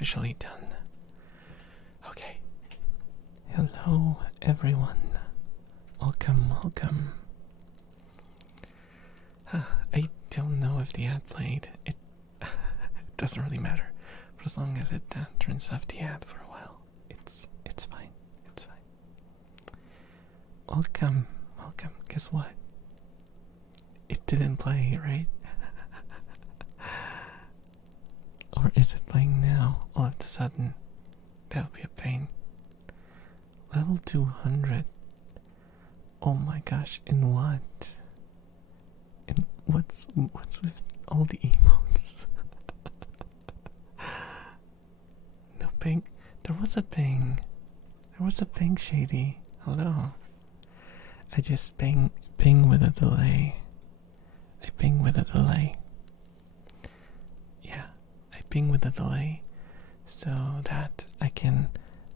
officially done. Okay. Hello, everyone. Welcome, welcome. I don't know if the ad played. It doesn't really matter. For as long as it turns off the ad for a while, it's fine. It's fine. Welcome, welcome. Guess what? It didn't play, right? Or is it playing now? All of a sudden, that would be a pain. Level 200. Oh my gosh! In what? In what's with all the emotes? No ping. There was a ping. There was a ping, Shady. Hello. I just ping with a delay. I ping with a delay. Yeah, I ping with a delay so that I can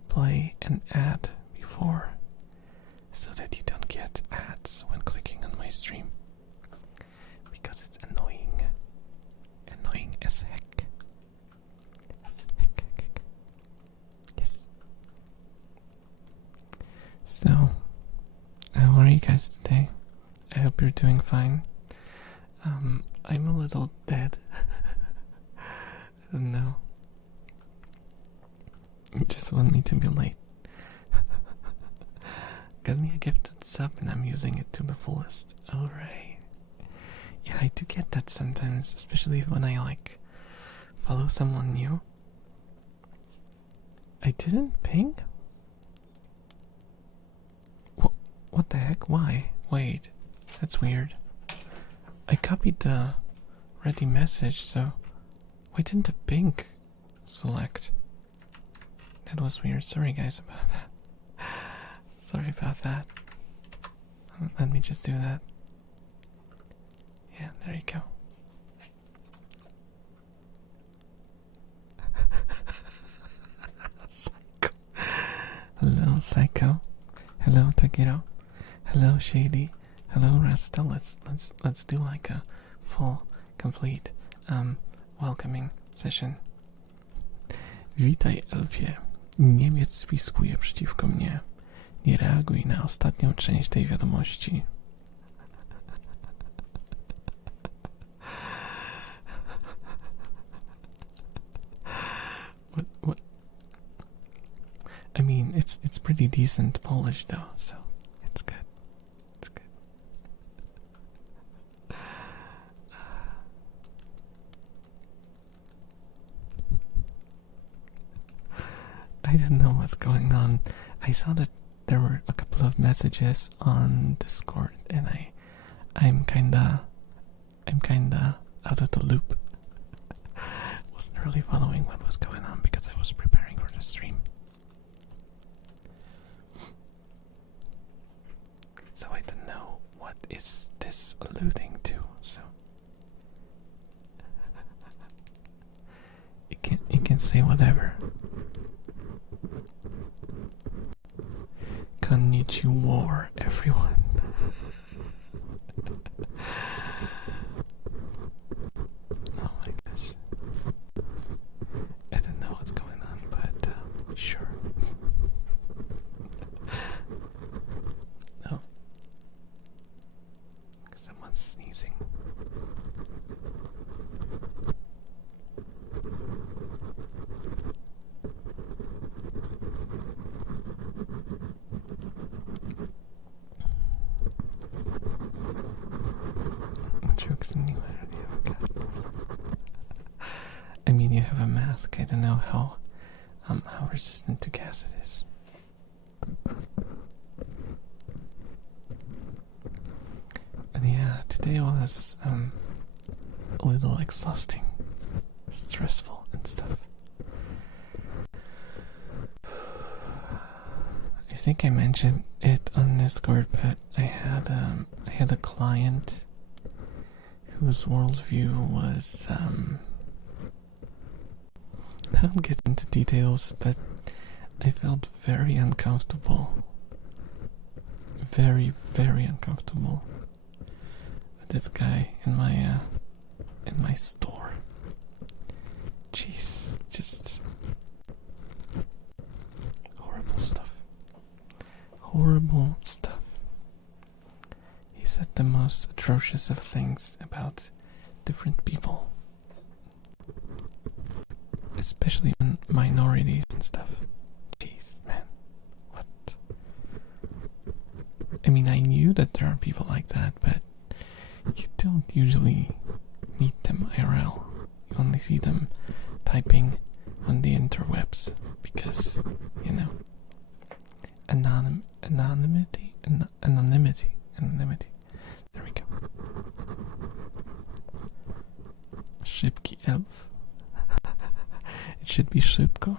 play an ad before, so that you don't get ads when clicking on my stream, because it's annoying. Annoying as heck. Yes. So, how are you guys today? I hope you're doing fine. I'm a little dead. I don't know. You just want me to be late. Got me a gifted sub and I'm using it to the fullest. Alright. Yeah, I do get that sometimes, especially when I follow someone new. I didn't ping? What the heck? Why? Wait, that's weird. I copied the ready message, so why didn't the ping select? That was weird. Sorry guys about that. Sorry about that. Let me just do that. Yeah, there you go. Psycho. Hello, Psycho. Hello, Takiro. Hello, Shady. Hello, Rasta. Let's do like a full, complete, welcoming session. Witaj, Elfie. Niemiec spiskuje przeciwko mnie. Nie reaguj na ostatnią część tej wiadomości. What? I mean, it's pretty decent Polish though, so it's good. It's good. I don't know what's going on. I saw that there were a couple of messages on Discord, and I'm kinda out of the loop. Wasn't really following what was going on because I was preparing for the stream. So I don't know what is this alluding to, so you can say whatever. Konnichiwa, everyone. Oh my gosh. I don't know what's going on, but sure. Oh. Someone's sneezing. Jokes anywhere. I mean, you have a mask. I don't know how resistant to gas it is. But yeah, today was a little exhausting, stressful, and stuff. I think I mentioned it on Discord, but I had a client whose worldview was I won't get into details, but I felt very uncomfortable. Very, very uncomfortable with this guy in my store. Jeez, just horrible stuff. He said the most atrocious of things about different people, especially minorities and stuff. Jeez, man, what? I mean, I knew that there are people like that, but you don't usually meet them IRL. You only see them typing on the interwebs because, you know, anonymity. There we go. Szybki elf. It should be szybko,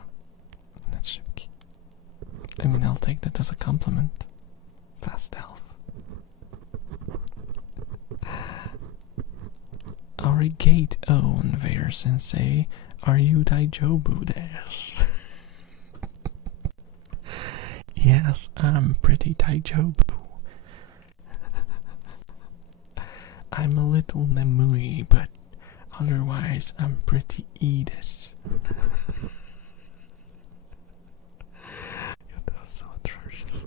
not szybki. I mean, I'll take that as a compliment. Fast elf. Arigate own Vader Sensei. Are you Daijobu desu? Yes, I'm pretty Daijobu. I'm a little Nemui, but otherwise I'm pretty Edis. God, that was so atrocious.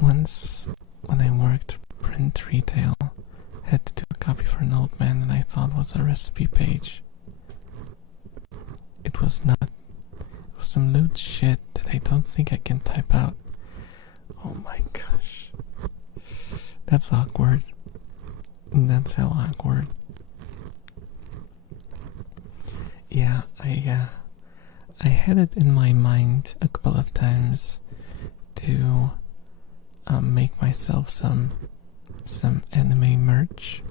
Once, when I worked print retail, had to do a copy for an old man that I thought was a recipe page. It was not. It was some lewd shit that I don't think I can type out. Oh my gosh. That's awkward. That's hell awkward. Yeah, I had it in my mind a couple of times to make myself some anime merch.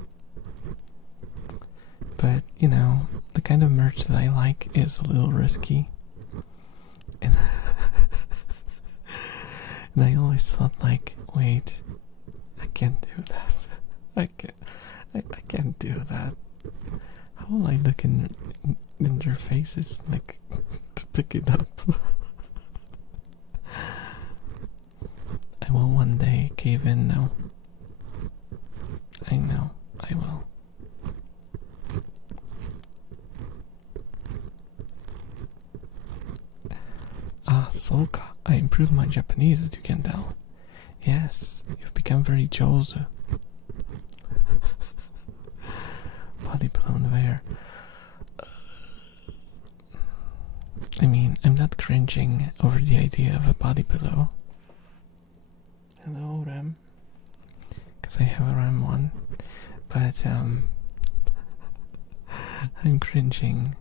But, you know, the kind of merch that I like is a little risky. And I always thought, like, wait, I can't do that. I can't do that. How will I look in their faces, like, to pick it up? I will one day cave in, though. I know, I will. Ah, Solka, I improved my Japanese, as you can tell. Yes, you've become very Jozu. Body blown there. I mean, I'm not cringing over the idea of a body pillow. Hello, Ram. Because I have a Ram one. But, I'm cringing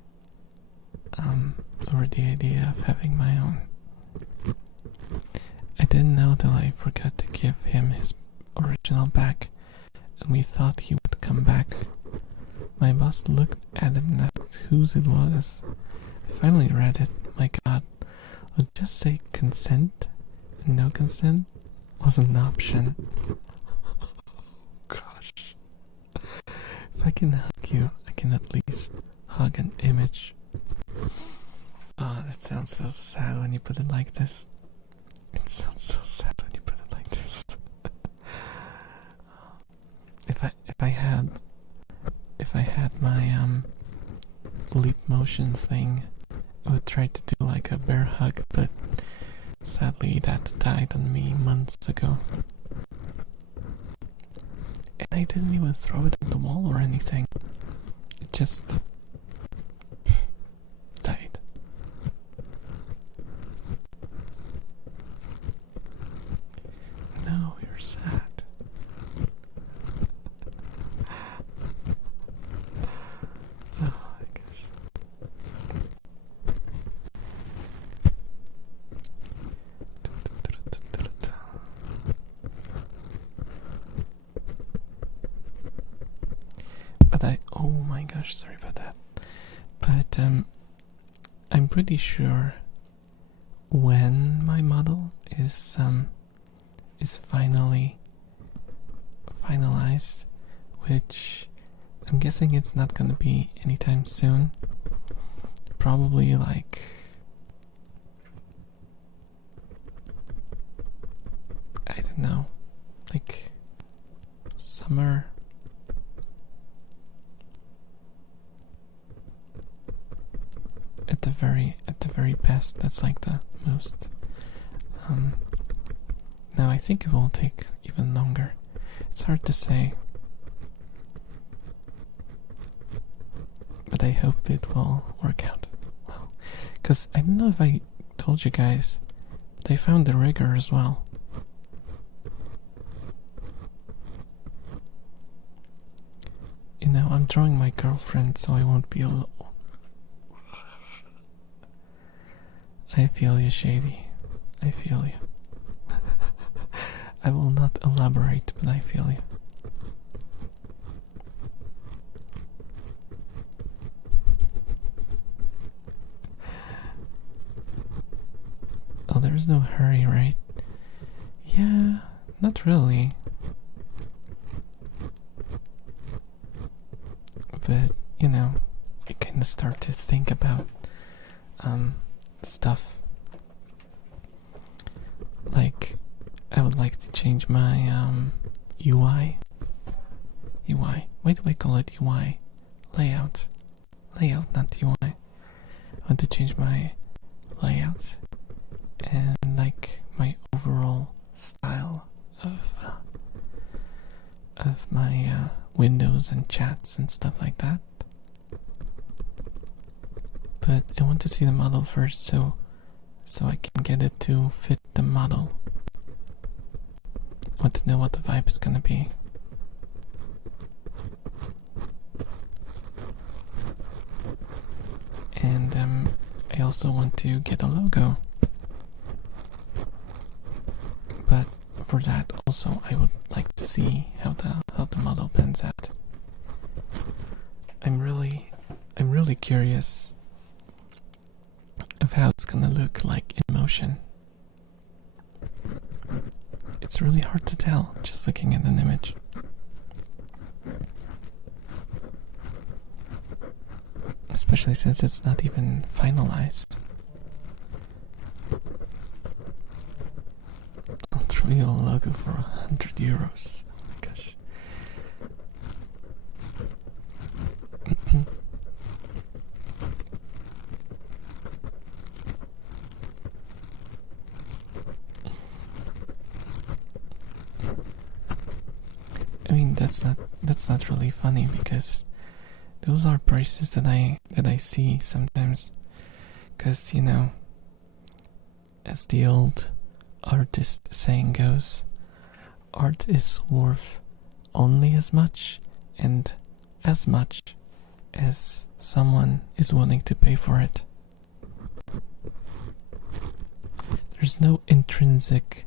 over the idea of having my own. I didn't know till I forgot to give him his original back, and we thought he would come back. My boss looked at it and asked whose it was. I finally read it. My god, I'll just say consent, and no consent was an option. Gosh. If I can hug you, I can at least hug an image. Oh, that sounds so sad when you put it like this. It sounds so sad when you put it like this. If I had my leap motion thing, I would try to do like a bear hug, but sadly that died on me months ago. And I didn't even throw it at the wall or anything. It just died. No, you're sad. Oh my gosh. But oh my gosh, sorry about that. But I'm pretty sure when my model is finally finalized, which I'm guessing it's not gonna be anytime soon. Probably like I don't know, like summer. At the very best, that's like the most Now I think it will take even longer. It's hard to say. But I hope it will work out well. Because I don't know if I told you guys, they found the rigger as well. You know, I'm drawing my girlfriend so I won't be alone. I feel you, Shady. I feel you. I will not elaborate, but I feel you. Oh, there's no hurry, right? Yeah, not really. But, you know, I kind of start to think about stuff. Like, I would like to change my UI. UI. Why do I call it UI? Layout. Layout, not UI. I want to change my layout and like my overall style of my windows and chats and stuff like that. But I want to see the model first, so I can get it to fit the model. I want to know what the vibe is gonna be. And I also want to get a logo. But for that also I would like to see how the model pans out. I'm really curious of how it's gonna look like in motion. It's really hard to tell just looking at an image. Especially since it's not even finalized. I'll throw you a logo for €100. Oh my gosh. I mean, that's not really funny because those are prices that I see sometimes. Because, you know, as the old artist saying goes, art is worth only as much and as much as someone is willing to pay for it. There's no intrinsic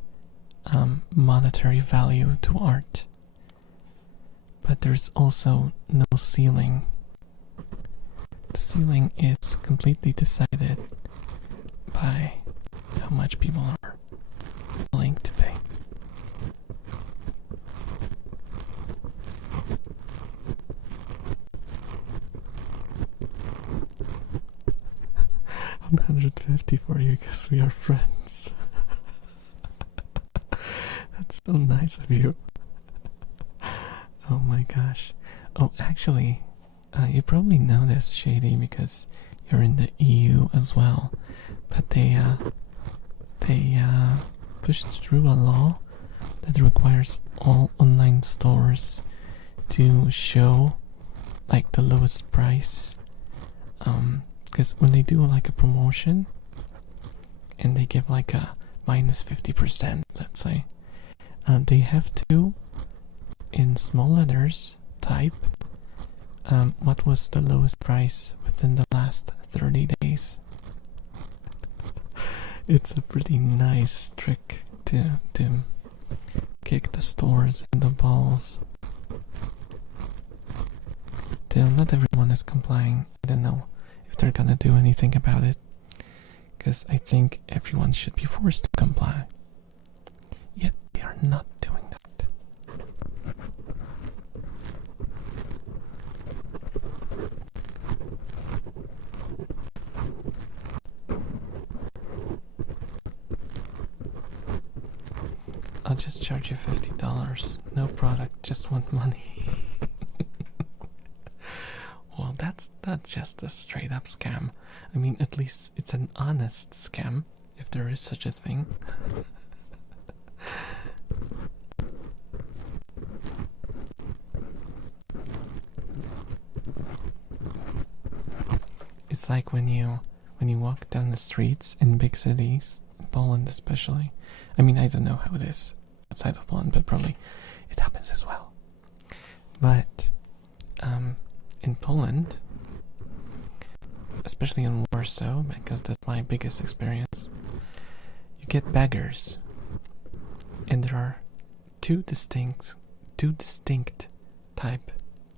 monetary value to art, but there's also no ceiling. The ceiling is completely decided by how much people are willing to pay. $150 for you because we are friends. That's so nice of you. Oh my gosh. Oh, actually, you probably know this, Shady, because you're in the EU as well. But they pushed through a law that requires all online stores to show like the lowest price. Because when they do like a promotion and they give like a minus 50%, let's say, they have to, in small letters, type what was the lowest price within the last 30 days. It's a pretty nice trick to kick the stores in the balls. Still, not everyone is complying. I don't know if they're gonna do anything about it, because I think everyone should be forced to comply. Yet they are not doing that. I'll just charge you $50. No product, just want money. Well, that's just a straight up scam. I mean, at least it's an honest scam. if there is such a thing. It's like when you walk down the streets in big cities, in Poland especially. I mean, I don't know how it is outside of Poland, but probably it happens as well. But in Poland, especially in Warsaw, because that's my biggest experience, you get beggars, and there are two distinct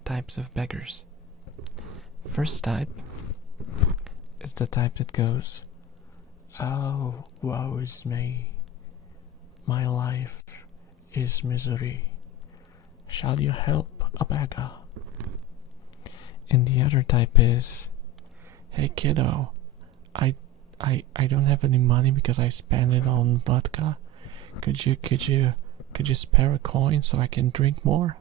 types of beggars. First type is the type that goes, "Oh, woe is me. My life is misery. Shall you help a beggar?" And the other type is, "Hey kiddo, I don't have any money because I spent it on vodka. Could you spare a coin so I can drink more?"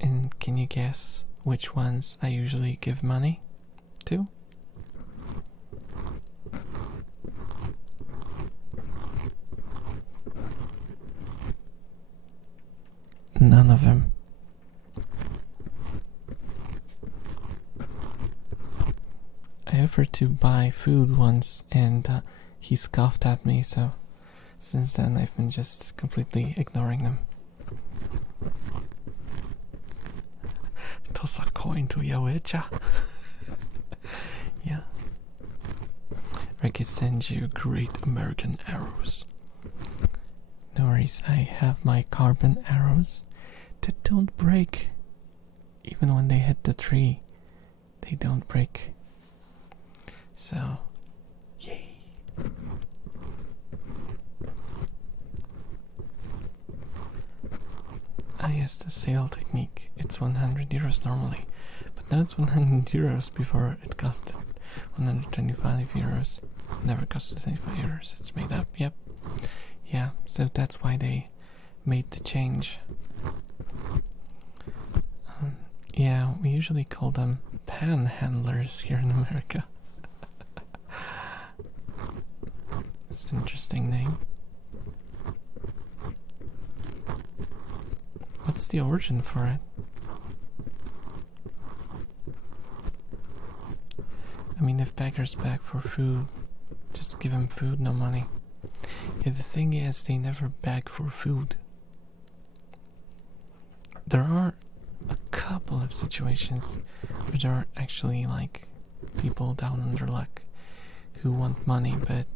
And can you guess which ones I usually give money to? None of them. I offered to buy food once and he scoffed at me, so since then I've been just completely ignoring them. Toss a coin to Yawecha. Yeah. I can send you great American arrows. No worries, I have my carbon arrows that don't break. Even when they hit the tree, they don't break. So, yay. Yes, the sale technique. It's 100 euros normally, but now it's 100 euros. Before it costed 125 euros. Never costed 25 euros. It's made up, yep. Yeah, so that's why they made the change. Yeah, we usually call them panhandlers here in America. It's an interesting name. What's the origin for it? I mean, if beggars beg for food, just give them food, no money. Yeah, the thing is, they never beg for food. There are a couple of situations where there are actually like people down on their luck who want money, but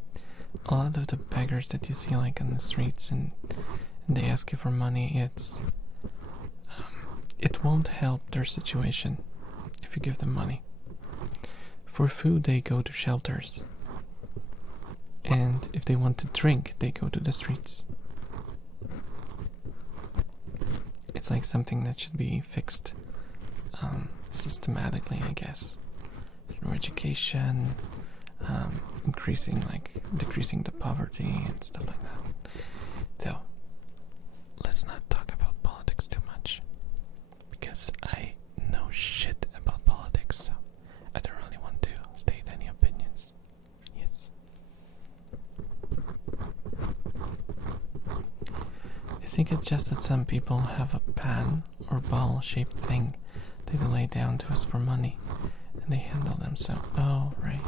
a lot of the beggars that you see like on the streets and they ask you for money, it won't help their situation if you give them money. For food, they go to shelters. And if they want to drink, they go to the streets. It's like something that should be fixed systematically, I guess. Through education, decreasing the poverty and stuff like that. Though, let's not talk about politics too much. Because I know shit about politics, so I don't really want to state any opinions. Yes. I think it's just that some people have a pan or ball-shaped thing they lay down to us for money, and they handle them so. Oh, right.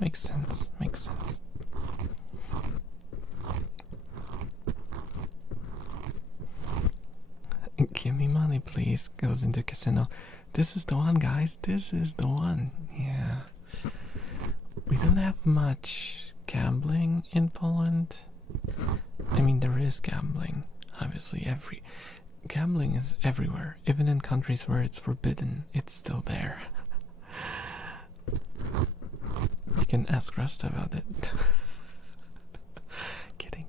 Makes sense. Give me money, please. Goes into casino. This is the one, guys. This is the one. Yeah. We don't have much gambling in Poland. I mean, there is gambling. Obviously, gambling is everywhere. Even in countries where it's forbidden, it's still there. You can ask Rust about it. Kidding.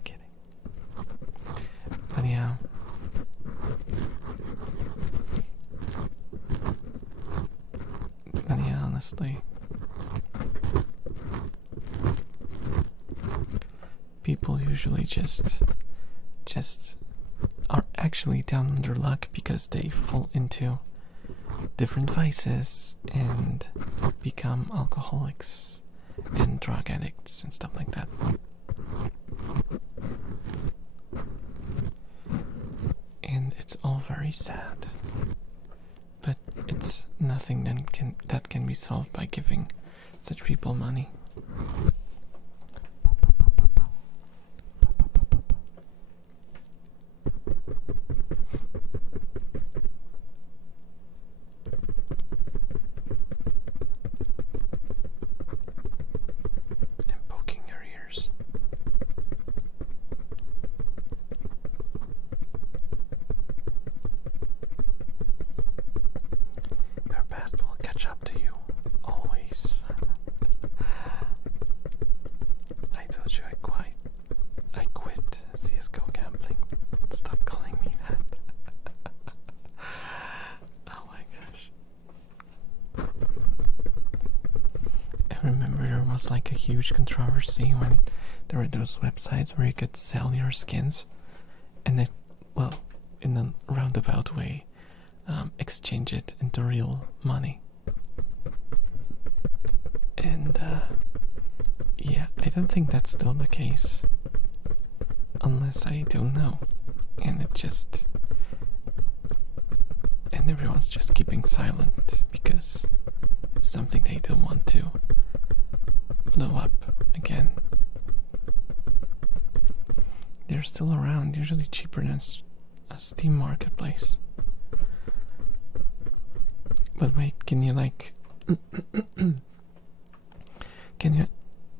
But yeah. Honestly, people usually just are actually down on their luck because they fall into different vices and become alcoholics and drug addicts and stuff like that. And it's all very sad. But it's nothing that can be solved by giving such people money. And poking your ears. Your past will catch up to you, always. I told you I quit CSGO gambling. Stop calling me that. Oh my gosh. I remember there was like a huge controversy when there were those websites where you could sell your skins and it, well, in a roundabout way, exchange it into real money. And yeah, I don't think that's still the case. Unless I don't know. And everyone's just keeping silent because it's something they don't want to blow up again. They're still around, usually cheaper than a Steam marketplace. But wait, can you like... Can you...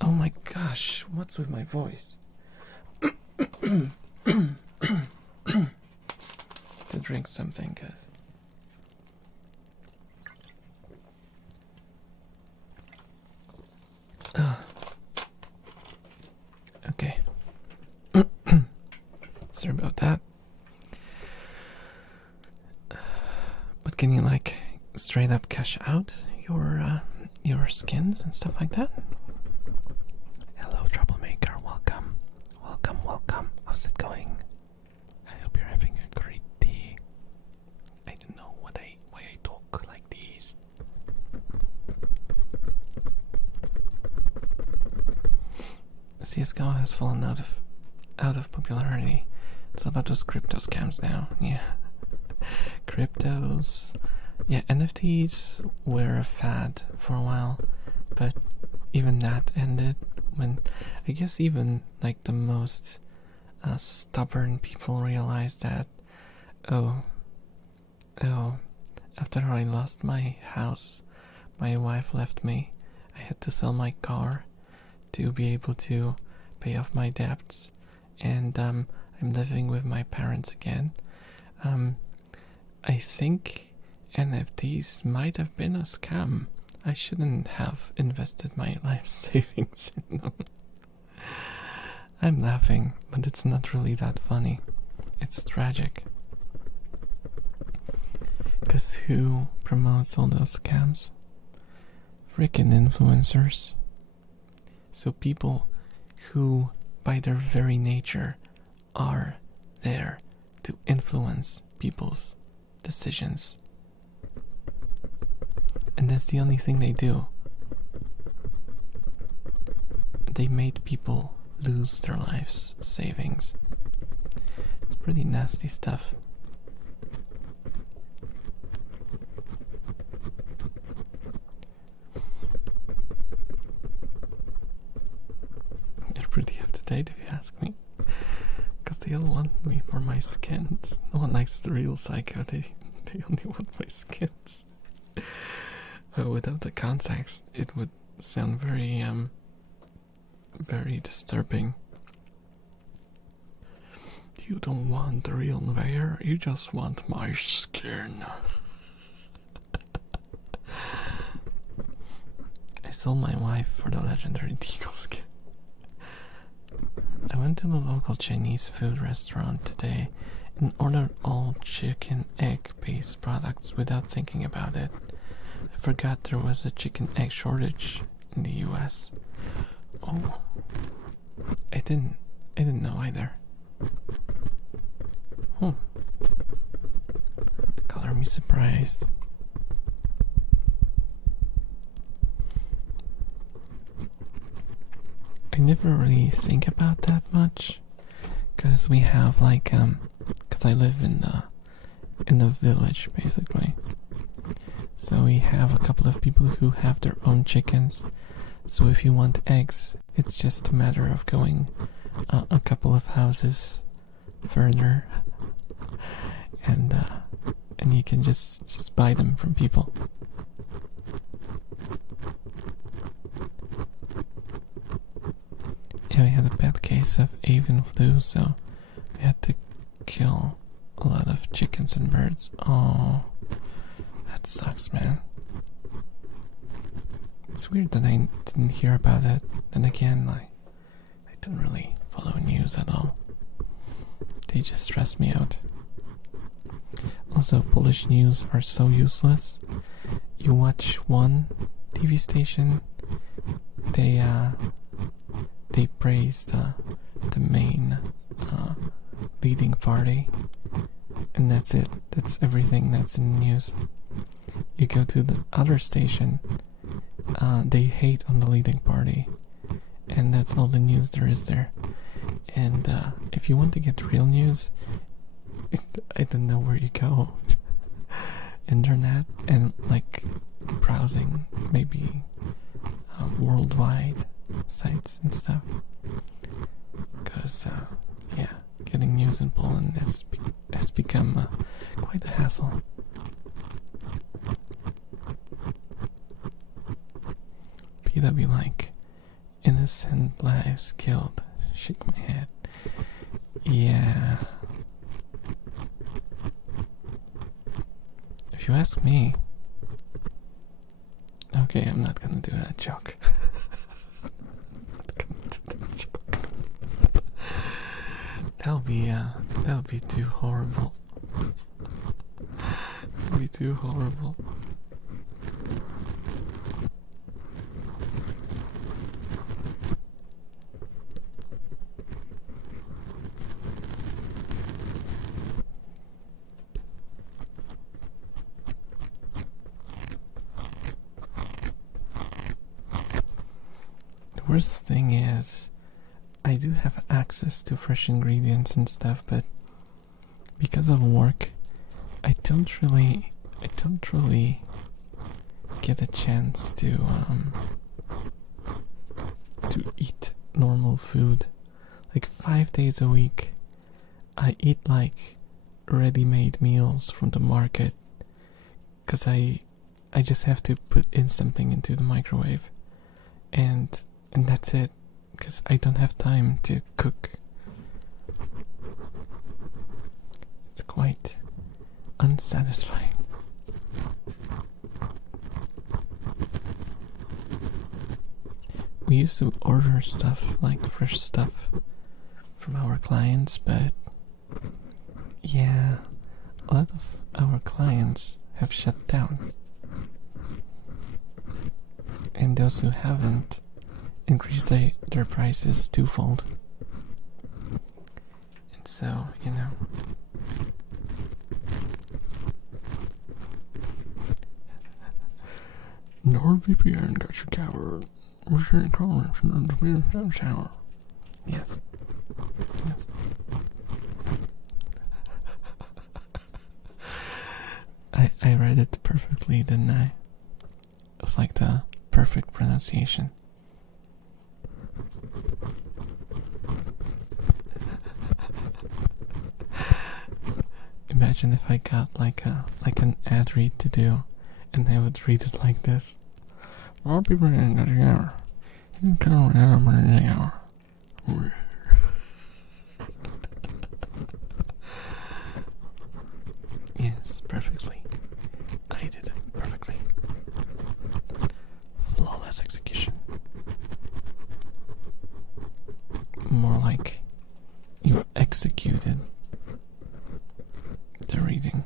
Oh my gosh, what's with my voice? To drink something, cause... Okay. Sorry about that. But can you like straight up cash out your skins and stuff like that? Hello, troublemaker. Welcome. How's it going? I hope you're having a great day. I don't know why I talk like this. CSGO has fallen out of popularity. It's about those crypto scams now. Yeah. Cryptos. Yeah, NFTs were a fad for a while, but even that ended when I guess even like the most stubborn people realized that after I lost my house, my wife left me. I had to sell my car to be able to pay off my debts, and I'm living with my parents again. I think NFTs might have been a scam. I shouldn't have invested my life savings in them. I'm laughing, but it's not really that funny. It's tragic. Because who promotes all those scams? Frickin' influencers. So people who, by their very nature, are there to influence people's decisions. And that's the only thing they do. They made people lose their lives savings. It's pretty nasty stuff. You're pretty up to date if you ask me. Because they all want me for my skins. No one likes the real psycho, they only want my skins. Without the context, it would sound very disturbing. You don't want the real Vader, you just want my skin. I sold my wife for the legendary Deagle skin. I went to the local Chinese food restaurant today and ordered all chicken egg based products without thinking about it. I forgot there was a chicken egg shortage in the US. Oh, I didn't know either. Color me surprised. I never really think about that much, because we have like because I live in the village basically. So we have a couple of people who have their own chickens. So if you want eggs, it's just a matter of going a couple of houses further, and you can just buy them from people. Yeah, we had a bad case of avian flu, so we had to kill a lot of chickens and birds. Oh, that sucks, man. It's weird that I didn't hear about it. Then again, I didn't really follow news at all. They just stress me out. Also, Polish news are so useless. You watch one TV station, they praise the main leading party, and that's it. That's everything that's in the news. You go to the other station, they hate on the leading party, and that's all the news there is there. And if you want to get real news, I don't know where you go. Internet and like browsing, maybe worldwide sites and stuff. Because yeah, getting news in Poland has become quite a hassle. PW like innocent lives killed. Shake my head. Yeah. If you ask me. Okay, I'm not gonna do that joke. That'll be too horrible. That'll be too horrible. The worst thing is, I do have access to fresh ingredients and stuff, but because of work, I don't really get a chance to eat normal food. Like 5 days a week, I eat like ready-made meals from the market, cause I just have to put in something into the microwave, and that's it. Because I don't have time to cook. It's quite unsatisfying. We used to order stuff, like fresh stuff, from our clients, but yeah, a lot of our clients have shut down. And those who haven't increased their prices twofold. And so, you know, NordVPN got you covered. Yes. Yes. I read it perfectly, didn't I? It was like the perfect pronunciation. Imagine if I got like an ad read to do, and I would read it like this. All people in the hour. You can in the hour. Yes, perfectly. I did it perfectly. Flawless execution. More like you executed the reading.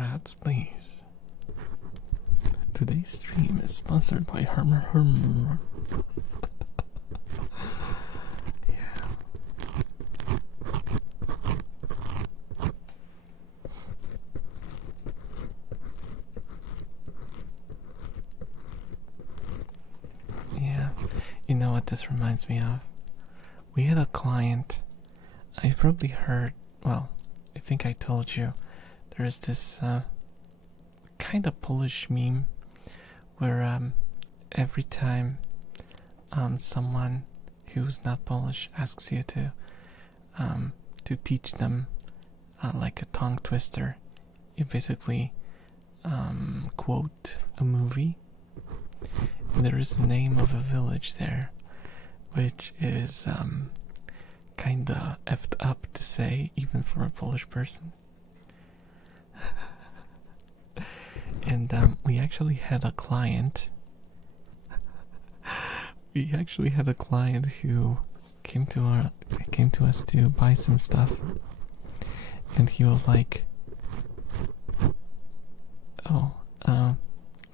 Rats, please. Today's stream is sponsored by Hermer Hermer. Yeah. Yeah. You know what this reminds me of? We had a client. I probably heard, well, I think I told you, there's this kind of Polish meme where every time someone who's not Polish asks you to teach them like a tongue twister, you basically quote a movie. And there is the name of a village there, which is kinda effed up to say, even for a Polish person. And we actually had a client. We actually had a client who came to us to buy some stuff, and he was like, "Oh, the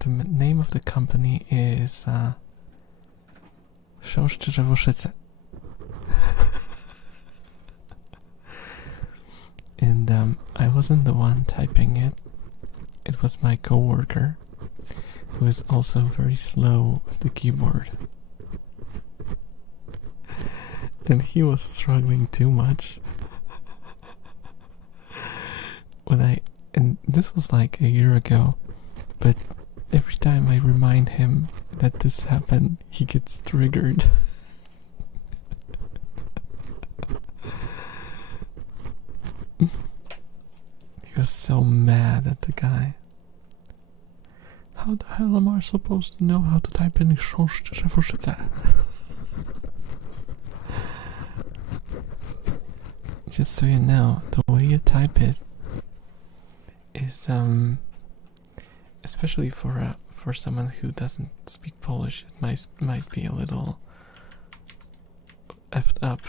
name of the company is Książki Włoszyce." And I wasn't the one typing it. It was my coworker, who is also very slow with the keyboard. And he was struggling too much. And this was like a year ago, but every time I remind him that this happened, he gets triggered. He was so mad at the guy. How the hell am I supposed to know how to type in Książki Włoszyce? Just so you know, the way you type it is especially for someone who doesn't speak Polish, it might be a little effed up.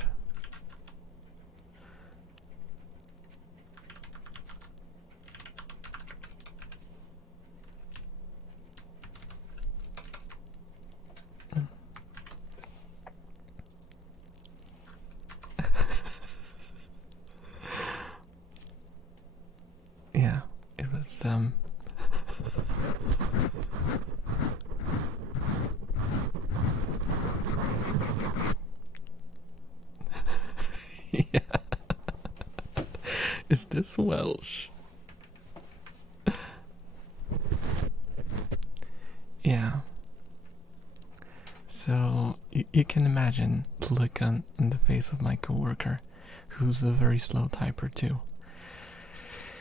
Yeah, it was yeah. Is this Welsh? Yeah. So you can imagine the look on the face of my coworker, who's a very slow typer too.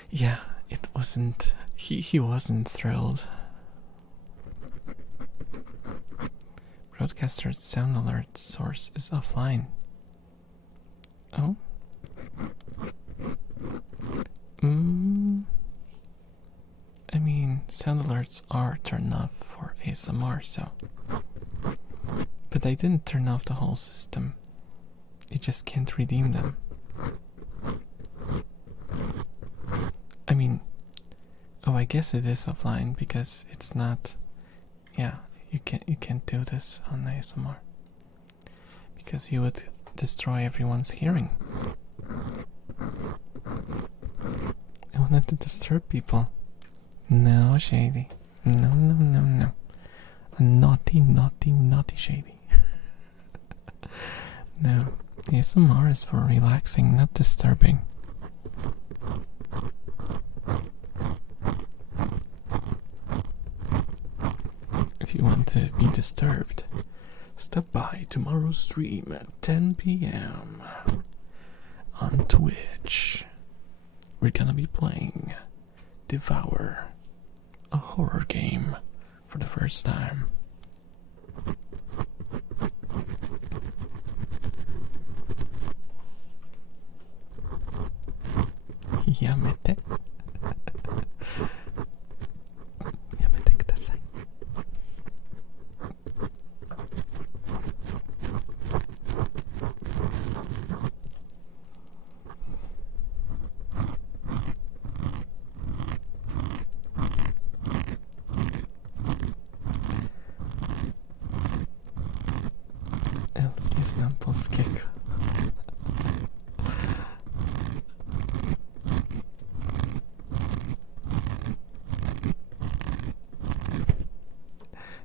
Yeah, it wasn't. He wasn't thrilled. Broadcaster's sound alert source is offline. Oh? I mean, sound alerts are turned off for ASMR, so. But I didn't turn off the whole system. You just can't redeem them. I mean, oh, I guess it is offline because it's not. Yeah, you can't do this on ASMR because you would destroy everyone's hearing. I wanted to disturb people. No, Shady. No, no, no, no. A naughty, naughty, naughty Shady. No, ASMR is for relaxing, not disturbing. If you want to be disturbed, stop by tomorrow's stream at 10 p.m. on Twitch. We're gonna be playing Devour, a horror game, for the first time. Yamete. Yamete kudasai. polskiego.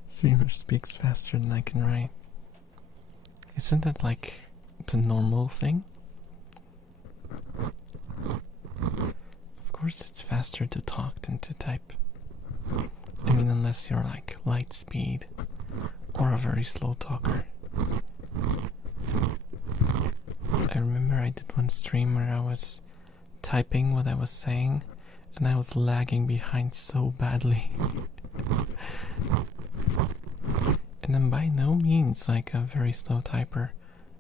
Streamer speaks faster than I can write. Isn't that like the normal thing? Of course it's faster to talk than to type. I mean, unless you're like light speed or a very slow talker. I remember I did one stream where I was typing what I was saying and I was lagging behind so badly. And I'm by no means like a very slow typer.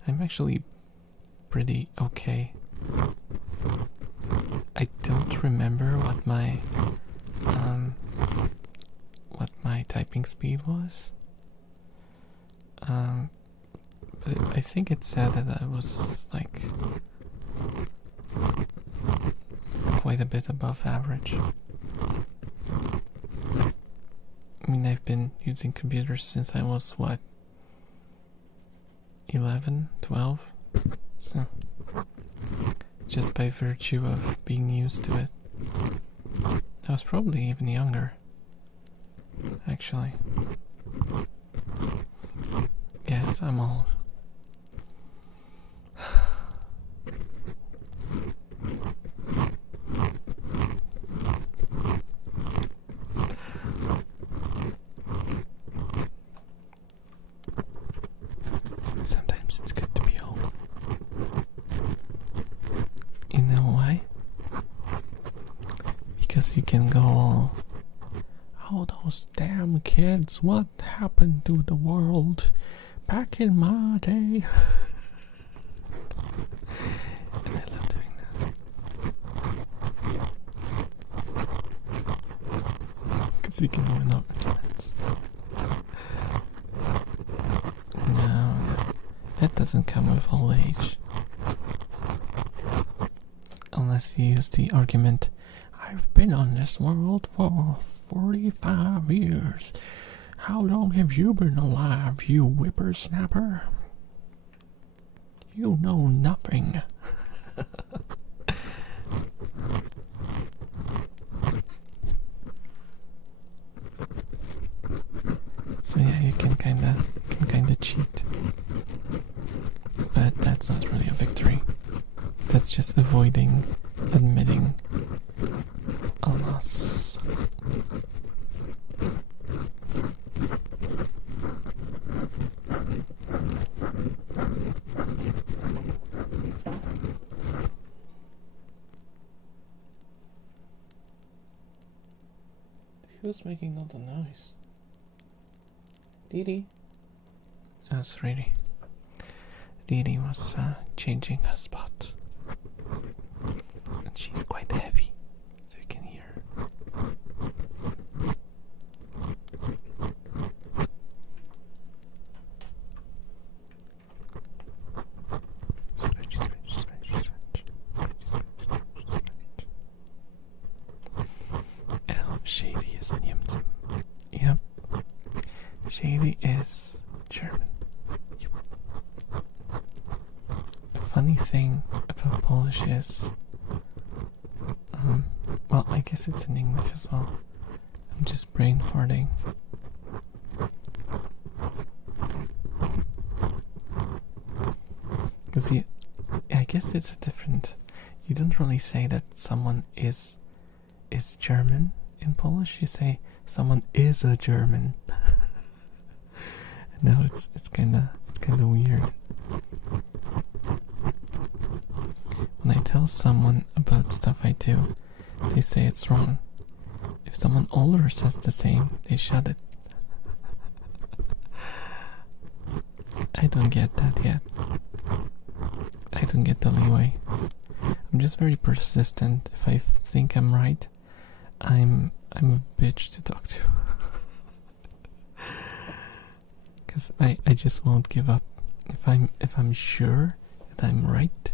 I'm actually pretty okay. I don't remember what my typing speed was. But I think it said that I was like quite a bit above average. I mean, I've been using computers since I was, what, 11, 12? So, just by virtue of being used to it. I was probably even younger, actually. Yes, I'm old. Sometimes it's good to be old. You know why? Because you can go all, oh, those damn kids, what happened to the world back in my day? And I love doing that. Because you can win arguments. No, that doesn't come with old age. Unless you use the argument, I've been on this world for 45 years. How long have you been alive, you whippersnapper? You know nothing. So yeah, you can kinda cheat. But that's not really a victory. That's just avoiding admitting a loss. Who's making all the noise? Didi? Oh, it's Riri. Didi was changing her spot. And she's quite heavy, so you can hear. Stretch, stretch, stretch, stretch. Shady is Niemcem. Yep. Shady is German. Yep. Funny thing about Polish is, well, I guess it's in English as well. I'm just brain farting. Because I guess it's a different. You don't really say that someone is German in Polish. You say someone is a German. No, it's kinda weird. When I tell someone about stuff I do, they say it's wrong. If someone older says the same, they shut it. I don't get that yet. I don't get the leeway. I'm just very persistent. If I think I'm right, I'm a bitch to talk to. Because I just won't give up. If I'm sure that I'm right,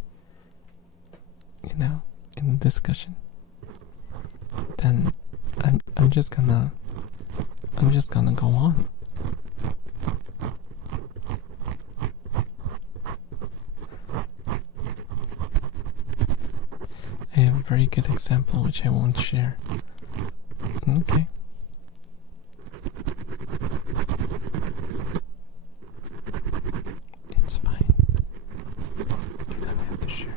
you know, in the discussion, then I'm just gonna go on. very good example which I won't share. Okay. It's fine. You don't have to share.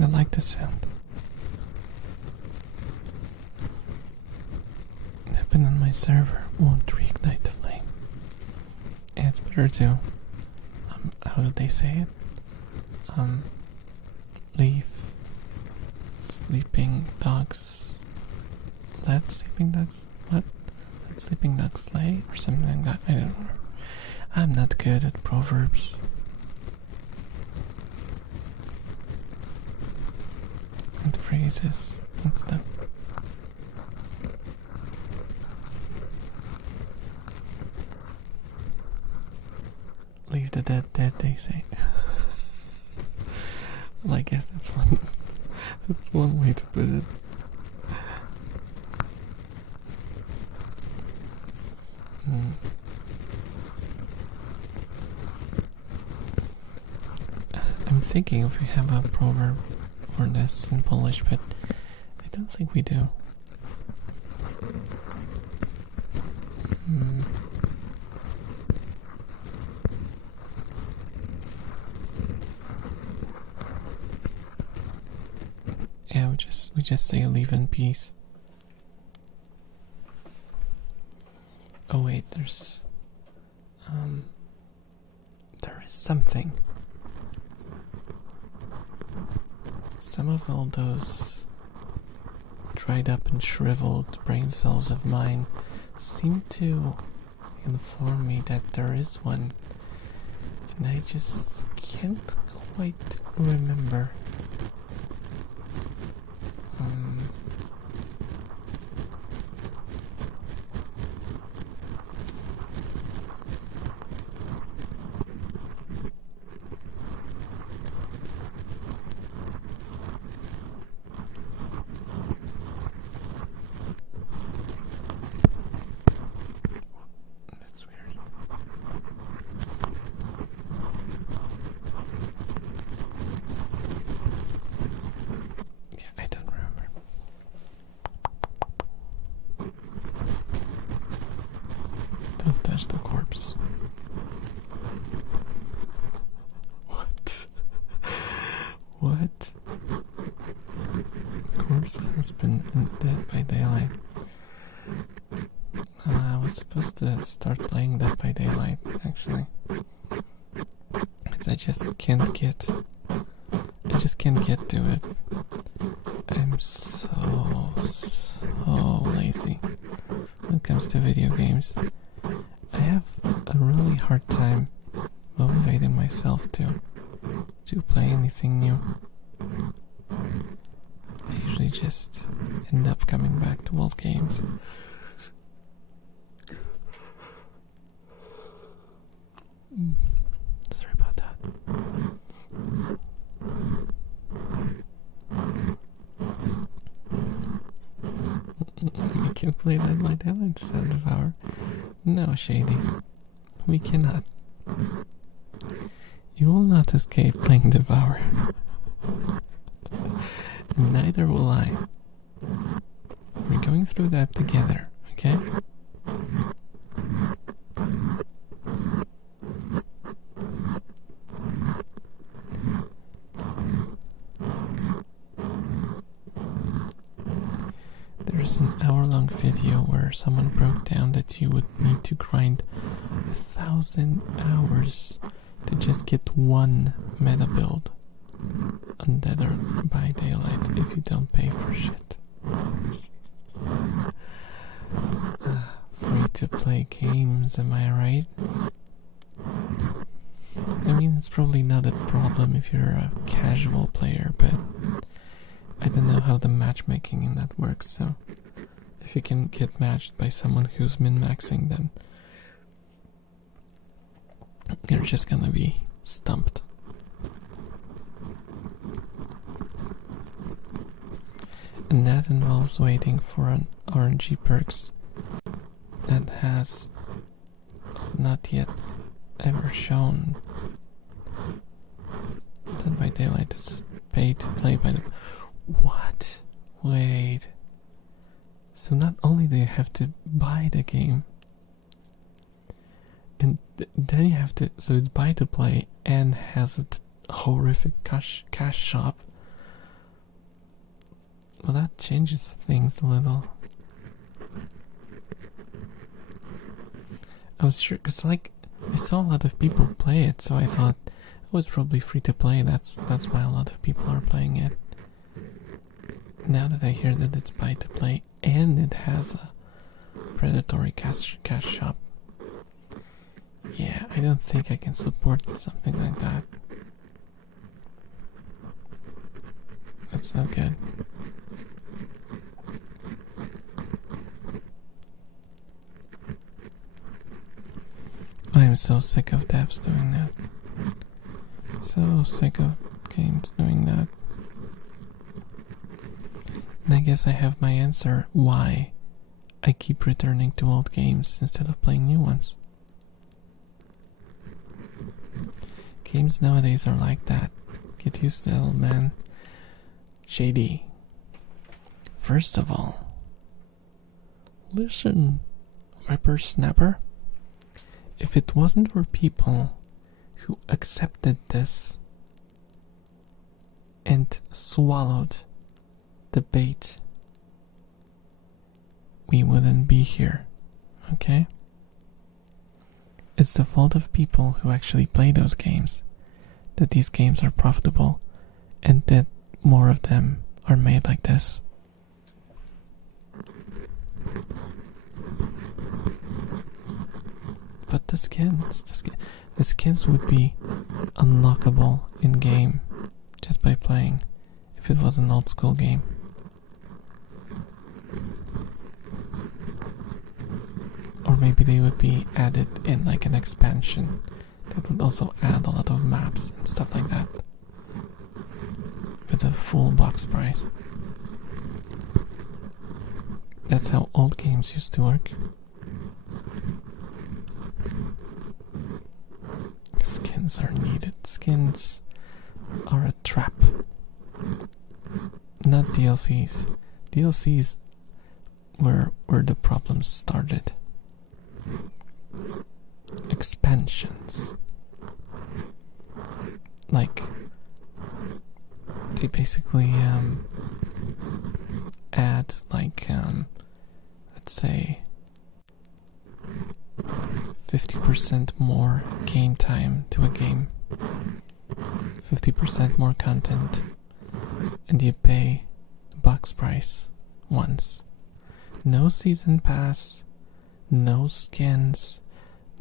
I like the sound. It happened on my server won't reignite the flame. Yeah, it's better to how do they say it? Leave sleeping dogs. Let sleeping dogs what? Let sleeping dogs lay or something like that. I don't remember. I'm not good at proverbs. And phrases and stuff. Leave the dead dead, they say. Well, I guess that's one way to put it. I'm thinking if we have a proverb for this in Polish, but I don't think we do. Yeah, we just say leave in peace. Oh wait, there is something. Some of all those dried up and shriveled brain cells of mine seem to inform me that there is one, and I just can't quite remember. Don't touch the corpse. What? What? The corpse has been Dead by Daylight. I was supposed to start playing Dead by Daylight, actually. But I just can't get to it. I'm so lazy when it comes to video games. I have a really hard time motivating myself to play anything new. I usually just end up coming back to old games. Sorry about that. We can play Dead by Daylight instead of our... No, Shady. We cannot. You will not escape playing Devour. And neither will I. We're going through that together, okay? There's an hour-long video where someone broke down that you would need to grind 1,000 hours to just get one meta build. Dead or by Daylight if you don't pay for shit. Free to play games, am I right? I mean, it's probably not a problem if you're a casual player, but I don't know how the matchmaking in that works, so if you can get matched by someone who's min-maxing, then you're just gonna be stumped. And that involves waiting for an RNG perks that has not yet ever shown that by Daylight is pay to play by the... What? Wait. So not only do you have to buy the game, and then you have to... So it's buy to play and has a horrific cash shop. Well, that changes things a little. I was sure, because like, I saw a lot of people play it, so I thought it was probably free to play. That's why a lot of people are playing it. Now that I hear that it's buy to play and it has a predatory cash shop, yeah, I don't think I can support something like that. That's not good. I am so sick of devs doing that. So sick of games doing that. And I guess I have my answer why I keep returning to old games instead of playing new ones. Games nowadays are like that. Get used to it, old man. Shady. First of all, listen, whippersnapper. If it wasn't for people who accepted this and swallowed the bait, we wouldn't be here, okay? It's the fault of people who actually play those games that these games are profitable and that more of them are made like this. But the skins would be unlockable in game just by playing if it was an old school game. Or maybe they would be added in like an expansion that would also add a lot of maps and stuff like that. With a full box price. That's how old games used to work. Skins are needed. Skins are a trap. Not DLCs. DLCs were where the problems started. Expansions. Like, they basically add like let's say 50% more game time to a game, 50% more content, and you pay the box price once. No season pass, no skins,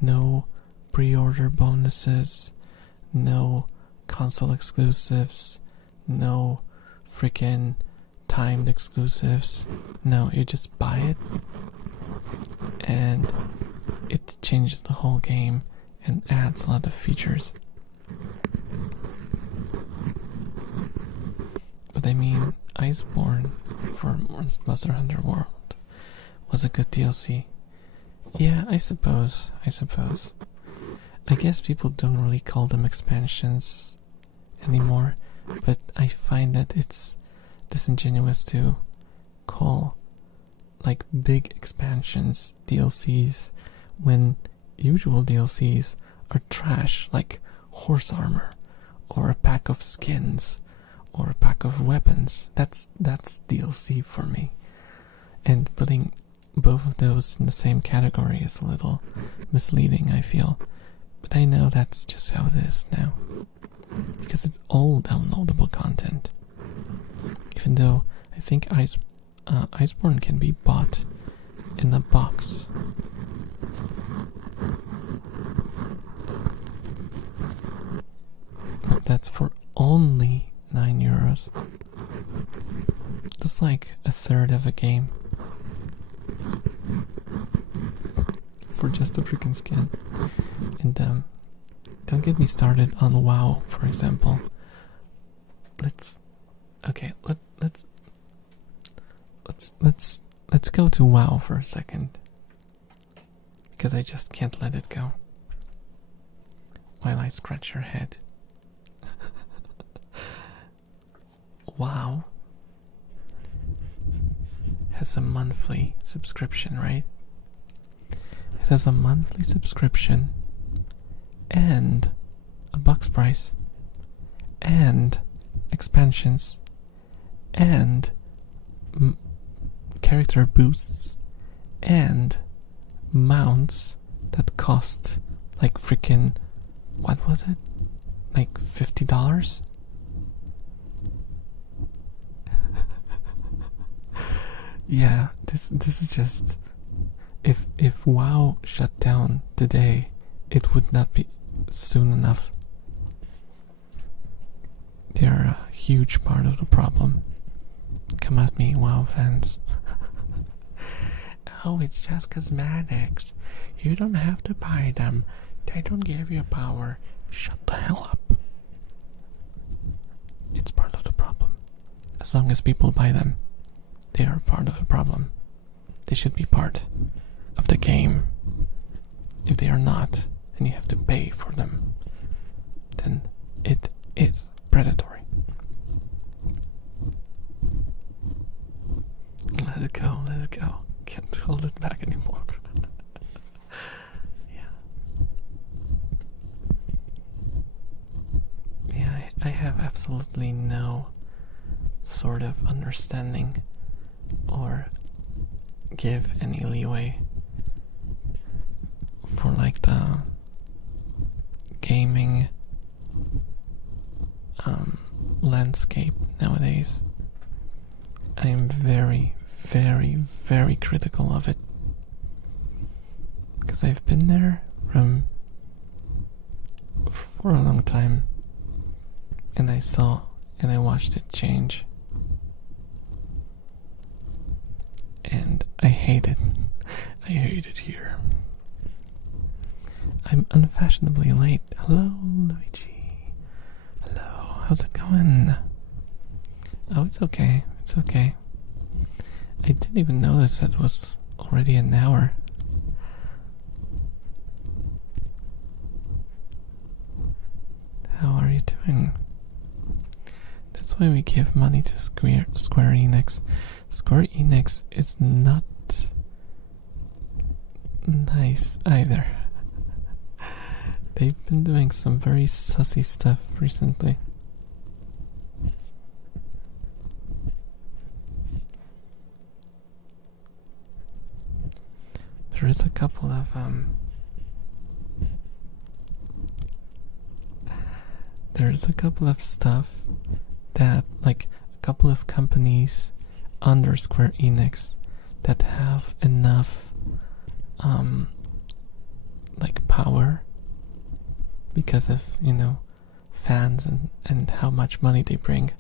no pre-order bonuses, no console exclusives, no freaking timed exclusives. No, you just buy it and it changes the whole game and adds a lot of features. But I mean, Iceborne for Monster Hunter World was a good DLC. Yeah, I suppose. I guess people don't really call them expansions anymore, but I find that it's disingenuous to call like big expansions DLCs when usual DLCs are trash, like horse armor or a pack of skins or a pack of weapons. That's DLC for me. And putting both of those in the same category is a little misleading, I feel. But I know that's just how it is now. because it's all downloadable content. Even though I think Iceborne can be bought in a box. But that's for only €9. That's like a third of a game. For just a freaking skin. And don't get me started on WoW, for example. Let's go to WoW for a second. Because I just can't let it go. While I scratch your head. WoW has a monthly subscription, right? It has a monthly subscription and a box price and expansions and character boosts and mounts that cost like freaking, what was it? Like $50? Yeah, this is just, if WoW shut down today, it would not be soon enough. They are a huge part of the problem. Come at me, WoW fans. Oh, it's just cosmetics. You don't have to buy them. They don't give you power. Shut the hell up. It's part of the problem. As long as people buy them, they are part of the problem. They should be part of the game. If they are not, and you have to pay for them, then it is predatory. Let it go, let it go. Can't hold it back anymore. Yeah, I have absolutely no sort of understanding or give any leeway for like the gaming landscape nowadays. I am very, very, very critical of it, because I've been there for a long time, and I saw and I watched it change, and I hate it. I hate it here. I'm unfashionably late. Hello, Luigi. Hello, how's it going? Oh, it's okay. It's okay. I didn't even notice it was already an hour. How are you doing? That's why we give money to Square Enix. Square Enix is not nice either. They've been doing some very sussy stuff recently. There is a couple of stuff that, like, a couple of companies under Square Enix that have enough like power because of, you know, fans and how much money they bring,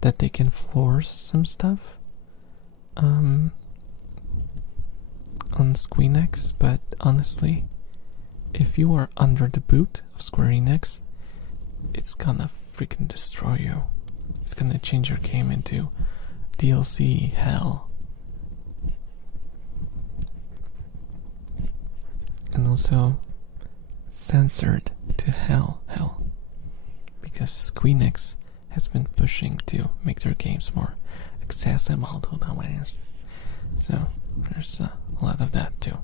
that they can force some stuff on Squeenix. But honestly, if you are under the boot of Square Enix, it's gonna freaking destroy you. It's gonna change your game into DLC hell. And also censored to hell. Because Squeenix has been pushing to make their games more accessible to the West. So there's a lot of that too.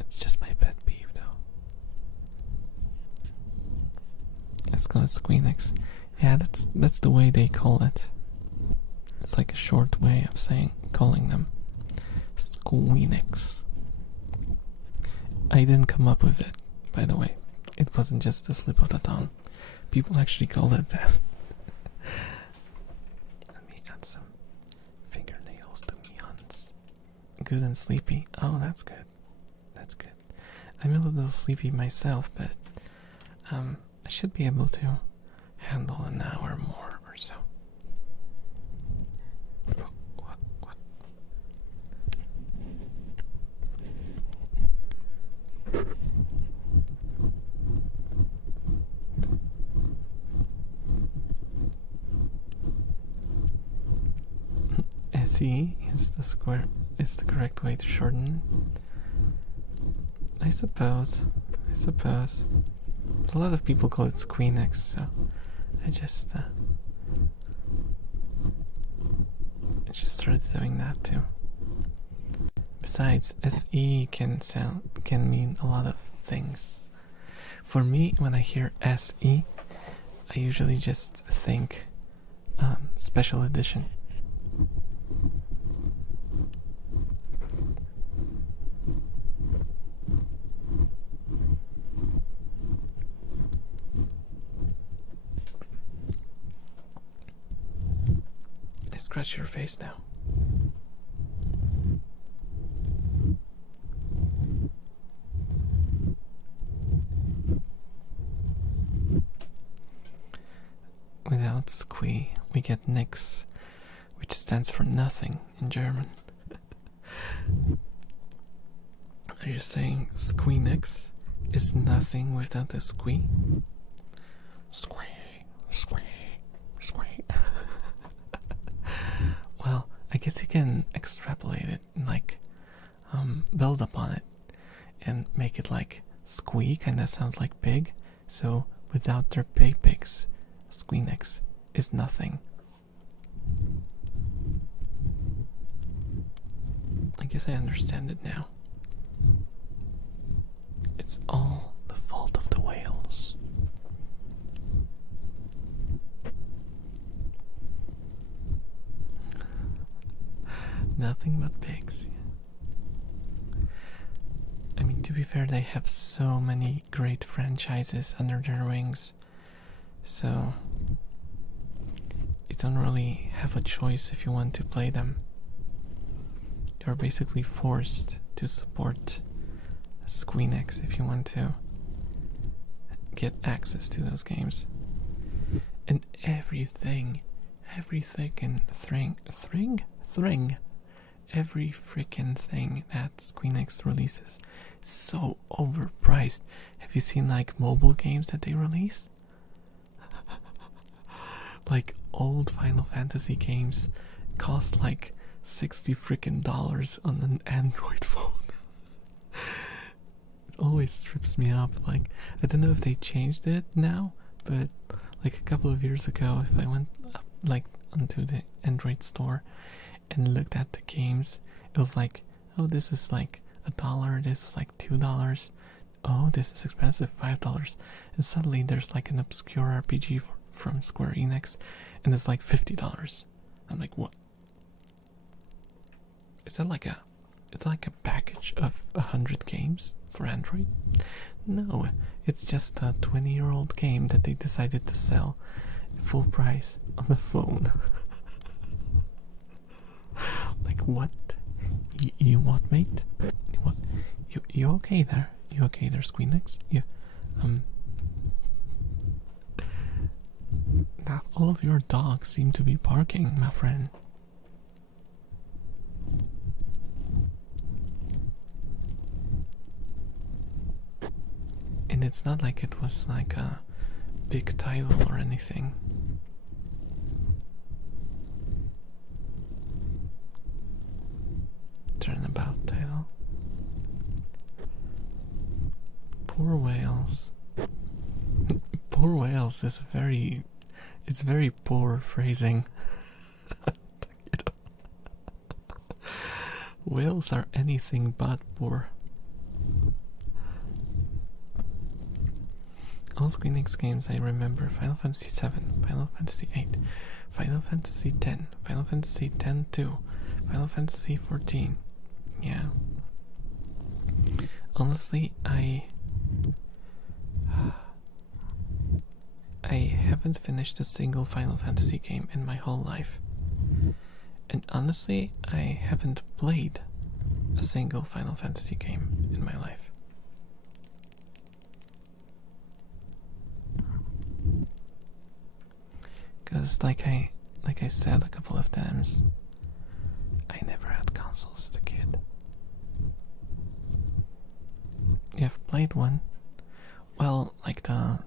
It's just my pet peeve though. Let's call it Squeenix. Yeah, that's the way they call it. It's like a short way of calling them Squeenix. I didn't come up with it, by the way. It wasn't just a slip of the tongue. People actually call it that. Let me add some fingernails to me hands. Good and sleepy. Oh, that's good. That's good. I'm a little sleepy myself, but I should be able to handle an hour more or so. What? SE is the correct way to shorten it. I suppose. A lot of people call it Squeenix, so I just started doing that too. Besides, SE can mean a lot of things. For me, when I hear SE, I usually just think special edition. Scratch your face now. Without squee, we get nix, which stands for nothing in German. Are you saying squeenix is nothing without the squee? Squee. Well, I guess you can extrapolate it and build upon it and make it like squee kinda sounds like pig, so without their pigs, squeenix is nothing. I guess I understand it now. It's all the fault of the whales. Nothing but pigs. I mean, to be fair, they have so many great franchises under their wings, so you don't really have a choice if you want to play them. You're basically forced to support Squeenix if you want to get access to those games. And every freaking thing that Squeenix releases is so overpriced. Have you seen mobile games that they release? Old Final Fantasy games cost $60 freaking on an Android phone. It always trips me up. I don't know if they changed it now, but a couple of years ago, if I went up onto the Android store and looked at the games, it was oh, this is $1, this is $2, oh, this is expensive, $5, and suddenly there's an obscure RPG from Square Enix, and it's $50. I'm what? Is that it's a package of 100 games for Android? No, it's just a 20-year-old game that they decided to sell full price on the phone. What? You what, mate? What? You okay there? You okay there, Squeenix? Not all of your dogs seem to be barking, my friend. And it's not like it was a big title or anything. Turnabout title. Poor whales. Poor whales is it's very poor phrasing. Whales are anything but poor. All Squeenix games I remember: Final Fantasy VII, Final Fantasy VIII, Final Fantasy X, Final Fantasy X-2, Final Fantasy XIV. Yeah. Honestly, I haven't finished a single Final Fantasy game in my whole life. And honestly, I haven't played a single Final Fantasy game in my life. Cause like I said a couple of times, I never had consoles as a kid. You have played one? Well, like I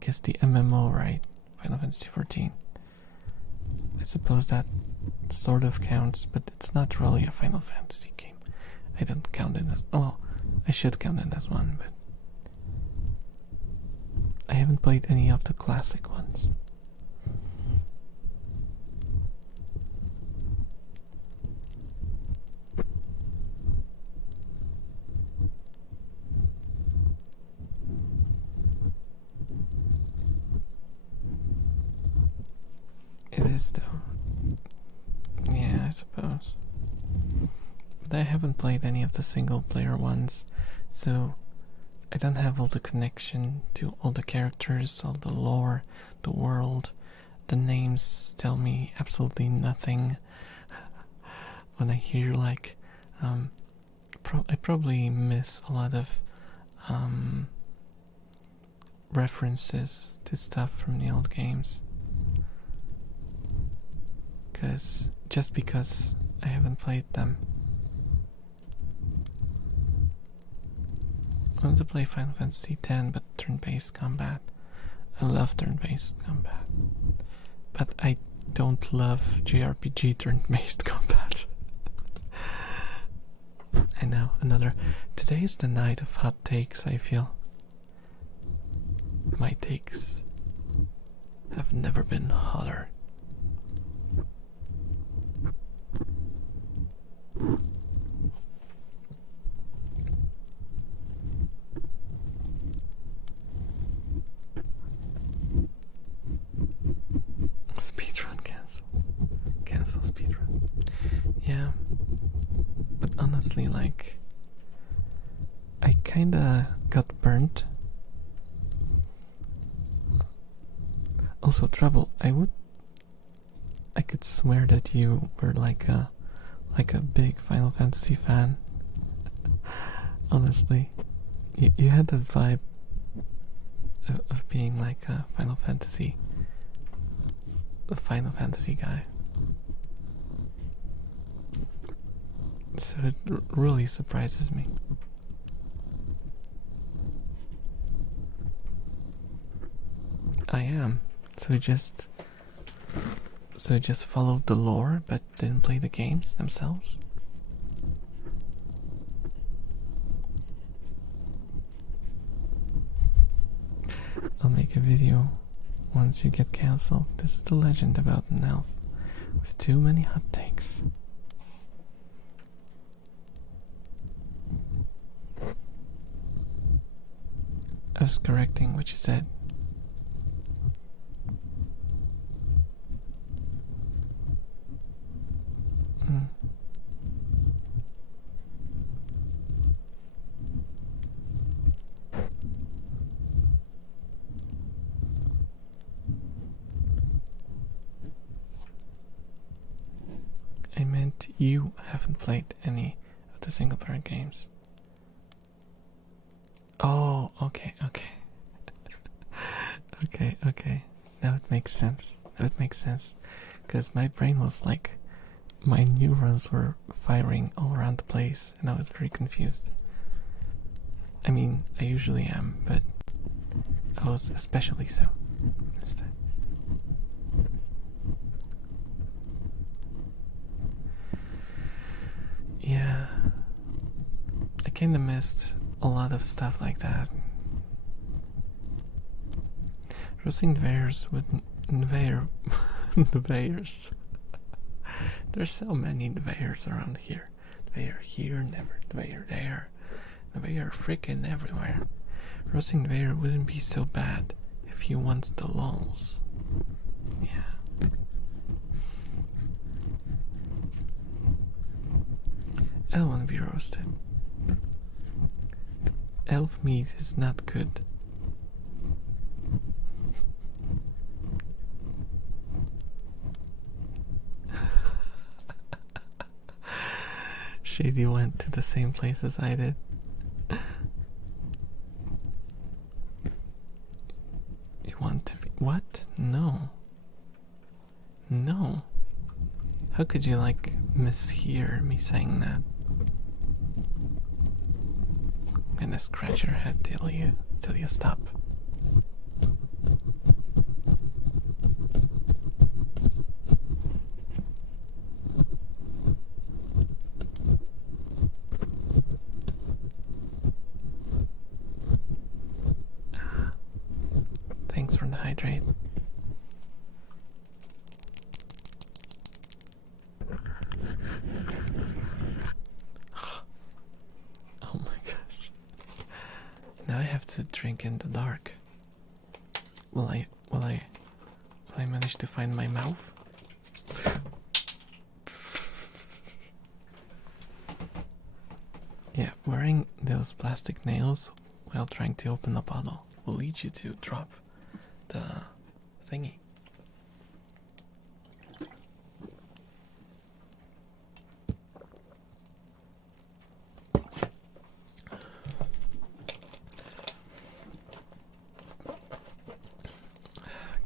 guess the MMO, right? Final Fantasy 14. I suppose that sort of counts, but it's not really a Final Fantasy game. I don't count it as, well, I should count it as one, but I haven't played any of the classic ones. It is though. Yeah, I suppose. But I haven't played any of the single player ones, so I don't have all the connection to all the characters, all the lore, the world. The names tell me absolutely nothing. When I hear like, I probably miss a lot of references to stuff from the old games. Just because I haven't played them. I want to play Final Fantasy X, but turn-based combat. I love turn-based combat, but I don't love JRPG turn-based combat. I know, another. Today is the night of hot takes, I feel. My takes have never been hotter. Speedrun cancel. Cancel speedrun. Yeah. But honestly, like, I kinda got burnt. Also, Trouble, I could swear that you were like a big Final Fantasy fan. Honestly, you had that vibe of being like a Final Fantasy guy. So it really surprises me. I am. So just followed the lore but didn't play the games themselves? I'll make a video once you get cancelled. This is the legend about an elf with too many hot takes. I was correcting what you said. I meant you haven't played any of the single player games. Oh, okay. Okay. Now it makes sense. Because my brain was like, my neurons were firing all around the place and I was very confused. I mean, I usually am, but I was especially so this time. Yeah, I kinda missed a lot of stuff like that. Roasting Dwayers with Dwayers. There's so many Dwayers around here. Dwayer here, never Dwayer there. Dwayer freaking everywhere. Roasting Dwayer wouldn't be so bad if he wants the lulz. Yeah. I don't want to be roasted. Elf meat is not good. Shady went to the same place as I did. You want to be. What? No. No. How could you, like, mishear me saying that? I'm gonna scratch your head till you stop. Thanks for the hydrate. Oh my gosh. Now I have to drink in the dark. Will I manage to find my mouth? Yeah, wearing those plastic nails while trying to open a bottle will lead you to drop the thingy.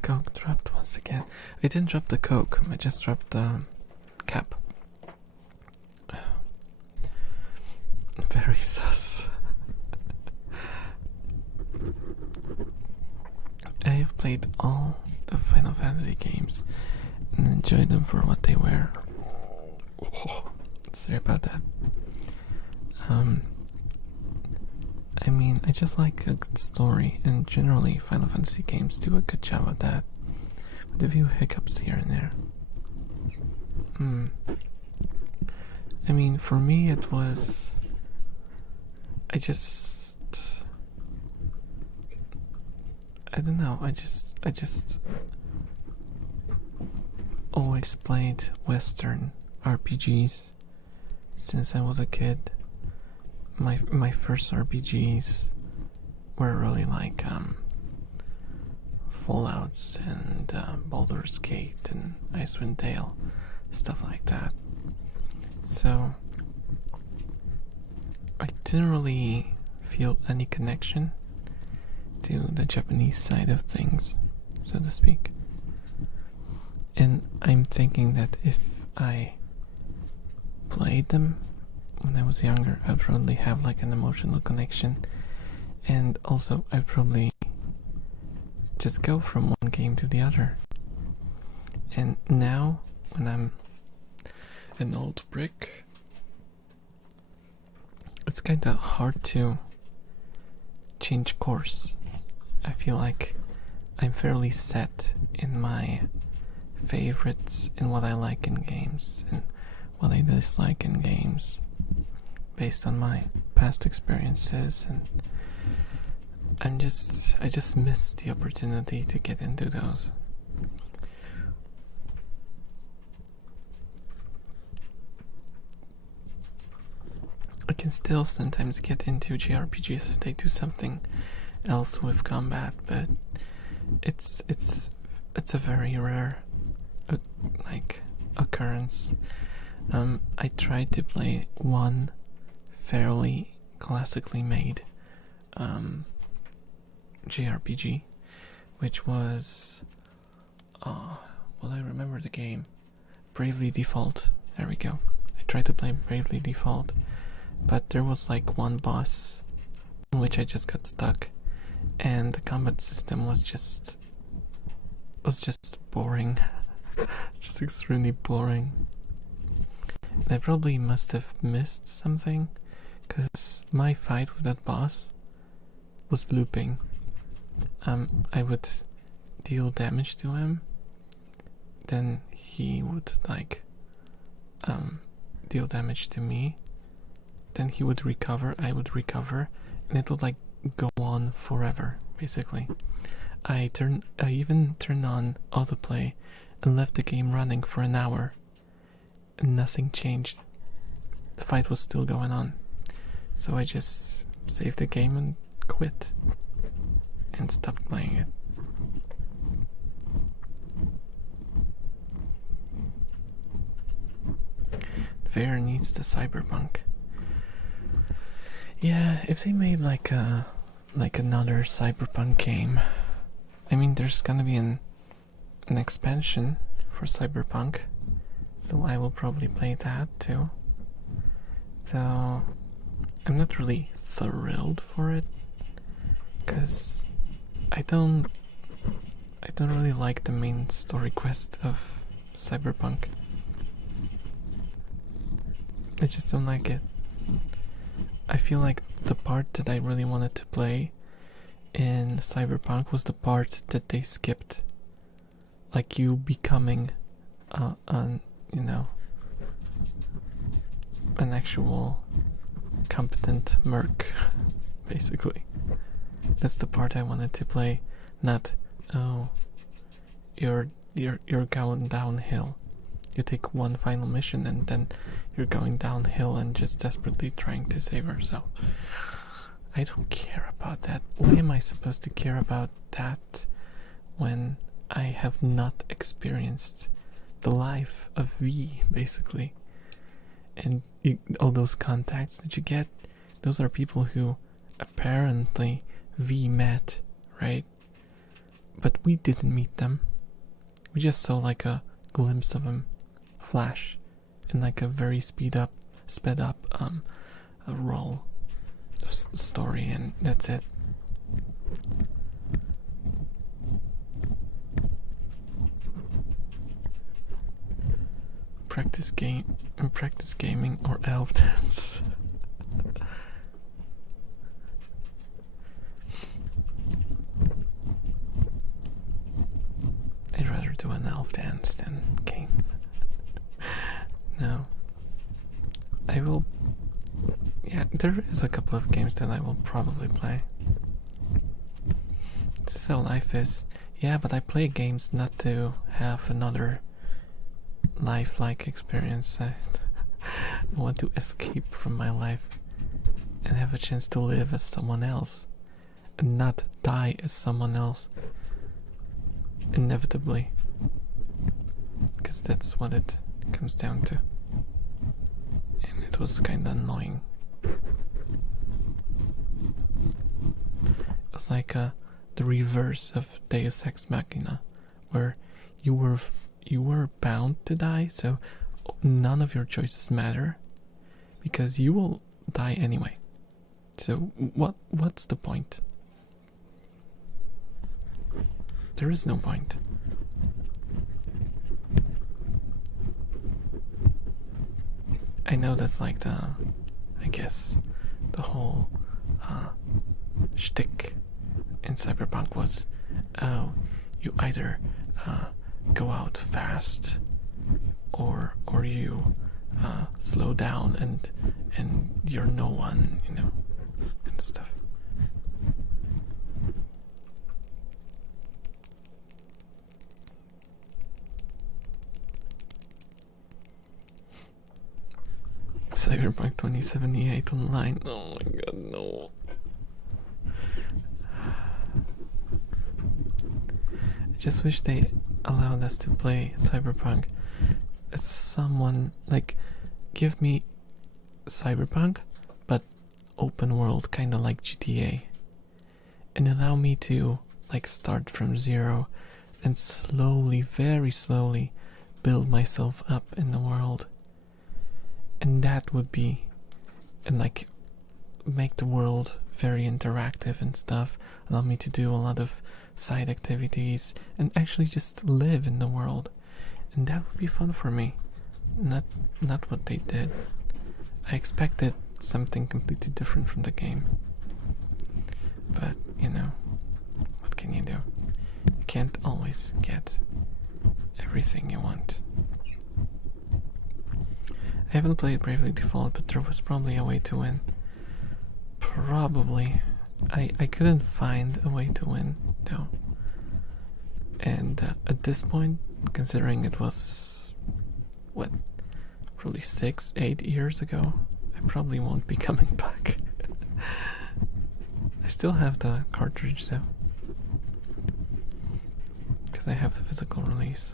Coke dropped once again. I didn't drop the Coke, I just dropped the cap. Very sus. I have played all the Final Fantasy games and enjoyed them for what they were. Oh, sorry about that. I mean, I just like a good story, and generally Final Fantasy games do a good job of that, with a few hiccups here and there. I mean, for me it was... I don't know, I just always played Western RPGs since I was a kid. My first RPGs were really like Fallouts and Baldur's Gate and Icewind Dale, stuff like that. So I didn't really feel any connection to the Japanese side of things, so to speak. And I'm thinking that if I played them when I was younger, I'd probably have like an emotional connection, and also I'd probably just go from one game to the other. And now, when I'm an old brick, it's kinda hard to change course. I feel like I'm fairly set in my favorites and what I like in games and what I dislike in games based on my past experiences, and I just miss the opportunity to get into those. I can still sometimes get into JRPGs if they do something else with combat, but it's a very rare occurrence. I tried to play one fairly classically made JRPG, which was well, I remember the game, Bravely Default. There we go. I tried to play Bravely Default, but there was like one boss in which I just got stuck, and the combat system was just boring. Just extremely boring. And I probably must have missed something, because my fight with that boss was looping. I would deal damage to him, then he would deal damage to me, then he would recover, I would recover, and it would go on forever, basically. I even turned on autoplay and left the game running for an hour, and nothing changed. The fight was still going on. So I just saved the game and quit and stopped playing it. VR needs the Cyberpunk. Yeah, if they made like another Cyberpunk game, I mean, there's gonna be an expansion for Cyberpunk, so I will probably play that too. Though I'm not really thrilled for it, because I don't really like the main story quest of Cyberpunk. I just don't like it. I feel like the part that I really wanted to play in Cyberpunk was the part that they skipped. Like you becoming an actual competent merc, basically. That's the part I wanted to play, not you're going downhill. You take one final mission and then you're going downhill and just desperately trying to save yourself. I don't care about that. Why am I supposed to care about that when I have not experienced the life of V, basically? And all those contacts that you get, those are people who apparently V met, right? But we didn't meet them. We just saw like a glimpse of them flash in like a very sped up a roll story, and that's it. Practice gaming or elf dance. I'd rather do an elf dance than game. No. I will. Yeah, there is a couple of games that I will probably play. This is how life is. Yeah, but I play games not to have another lifelike experience. I want to escape from my life and have a chance to live as someone else and not die as someone else. Inevitably. Because that's what it comes down to. And it was kinda annoying. It was like the reverse of Deus Ex Machina, where you were bound to die, so none of your choices matter, because you will die anyway. So what's the point? There is no point. I know that's like I guess the whole shtick in Cyberpunk was, oh, you either go out fast or you slow down and you're no one, and stuff. Cyberpunk 2078 online. Oh my god, no. I just wish they allowed us to play Cyberpunk as someone, like, give me Cyberpunk, but open world, kinda like GTA. And allow me to, like, start from zero and slowly, very slowly, build myself up in the world. And that would be, and like, make the world very interactive and stuff, allow me to do a lot of side activities and actually just live in the world. And that would be fun for me. Not what they did. I expected something completely different from the game. But, what can you do? You can't always get everything you want. I haven't played Bravely Default, but there was probably a way to win. Probably. I couldn't find a way to win, though. And at this point, considering it was, probably 6-8 years ago, I probably won't be coming back. I still have the cartridge, though. Because I have the physical release.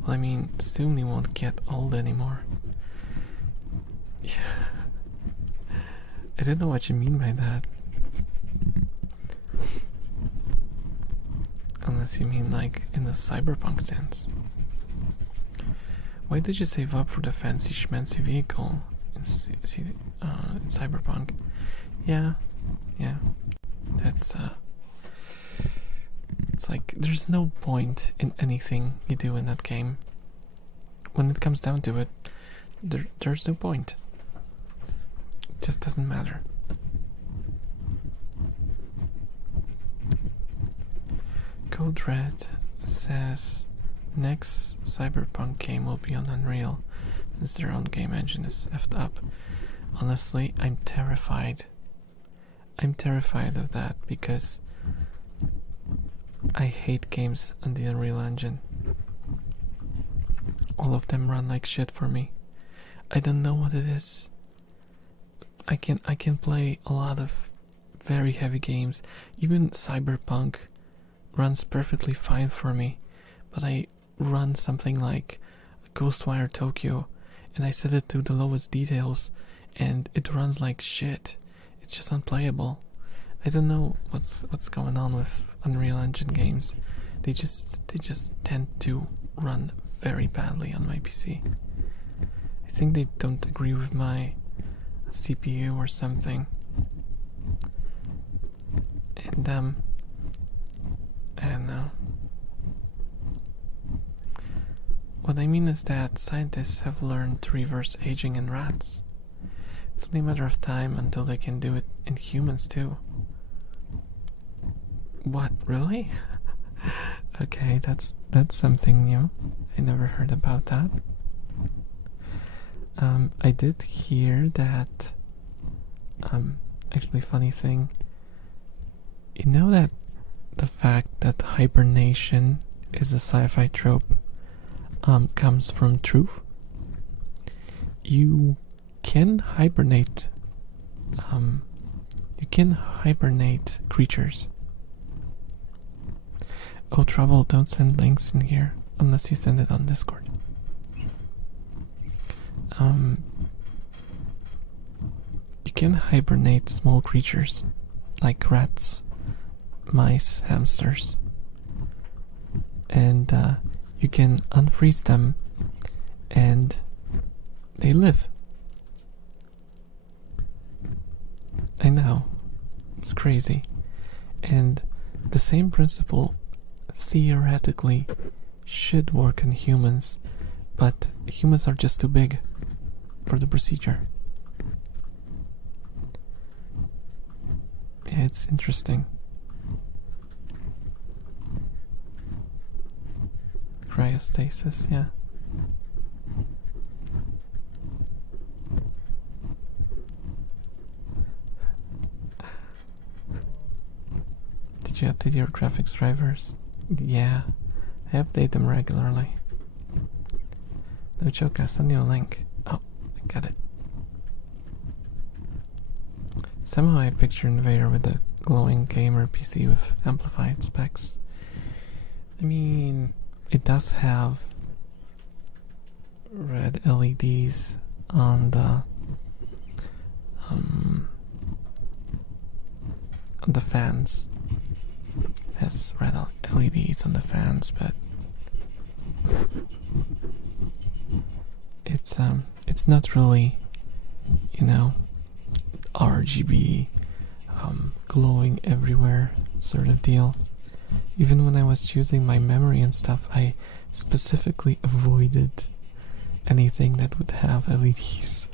Well, I mean, soon he won't get old anymore. I didn't know what you mean by that. Unless you mean like in the cyberpunk sense. Why did you save up for the fancy schmancy vehicle in cyberpunk? Yeah. That's it's like there's no point in anything you do in that game. When it comes down to it, there's no point. It just doesn't matter. Code Red says next Cyberpunk game will be on Unreal since their own game engine is effed up. Honestly, I'm terrified. I'm terrified of that because I hate games on the Unreal Engine. All of them run like shit for me. I don't know what it is. I can play a lot of very heavy games. Even Cyberpunk runs perfectly fine for me. But I run something like Ghostwire Tokyo and I set it to the lowest details and it runs like shit. It's just unplayable. I don't know what's going on with Unreal Engine games. They just tend to run very badly on my PC. I think they don't agree with my CPU or something. And I don't know. What I mean is that scientists have learned to reverse aging in rats. It's only a matter of time until they can do it in humans too. What, really? Okay, that's something new. I never heard about that. I did hear that actually funny thing. You know that the fact that hibernation is a sci-fi trope comes from truth? You can hibernate creatures. Oh, trouble, don't send links in here unless you send it on Discord. You can hibernate small creatures like rats, mice, hamsters, and you can unfreeze them and they live. I know, it's crazy. And the same principle theoretically should work on humans, but humans are just too big for the procedure. Yeah, it's interesting. Cryostasis, yeah. Did you update your graphics drivers? Yeah, I update them regularly. No joke, I'll send you a link. Oh, I got it. Somehow I picture Invader with a glowing gamer PC with amplified specs. I mean, it does have red LEDs on the fans. It has red LEDs on the fans, but it's not really, you know, RGB glowing everywhere sort of deal. Even when I was choosing my memory and stuff, I specifically avoided anything that would have LEDs.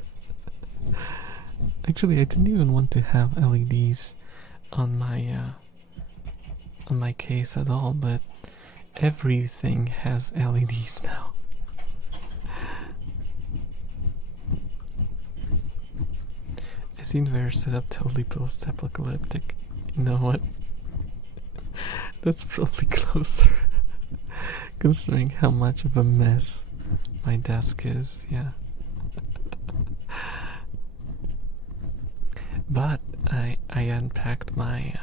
Actually, I didn't even want to have LEDs on my case at all, but everything has LEDs now. I seen their setup totally post-apocalyptic. You know what? That's probably closer, considering how much of a mess my desk is. Yeah. But I unpacked my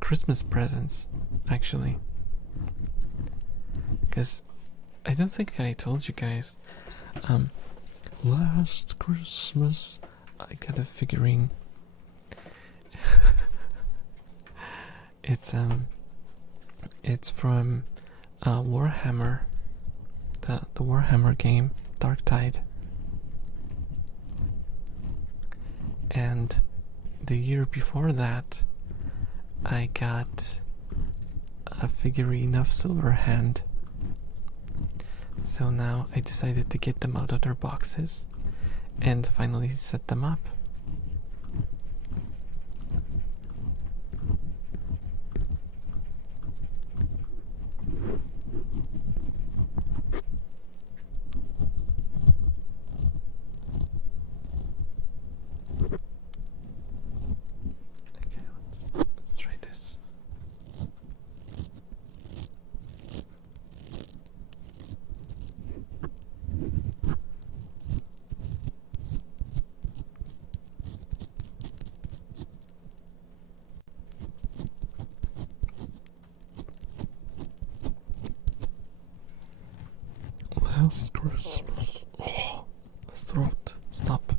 Christmas presents, actually, because I don't think I told you guys. Last Christmas I got a figurine. It's from Warhammer, the Warhammer game, Dark Tide. And the year before that, I got a figurine of Silverhand. So now I decided to get them out of their boxes and finally set them up. Okay, let's try this. Last Christmas. Oh, throat. Stop.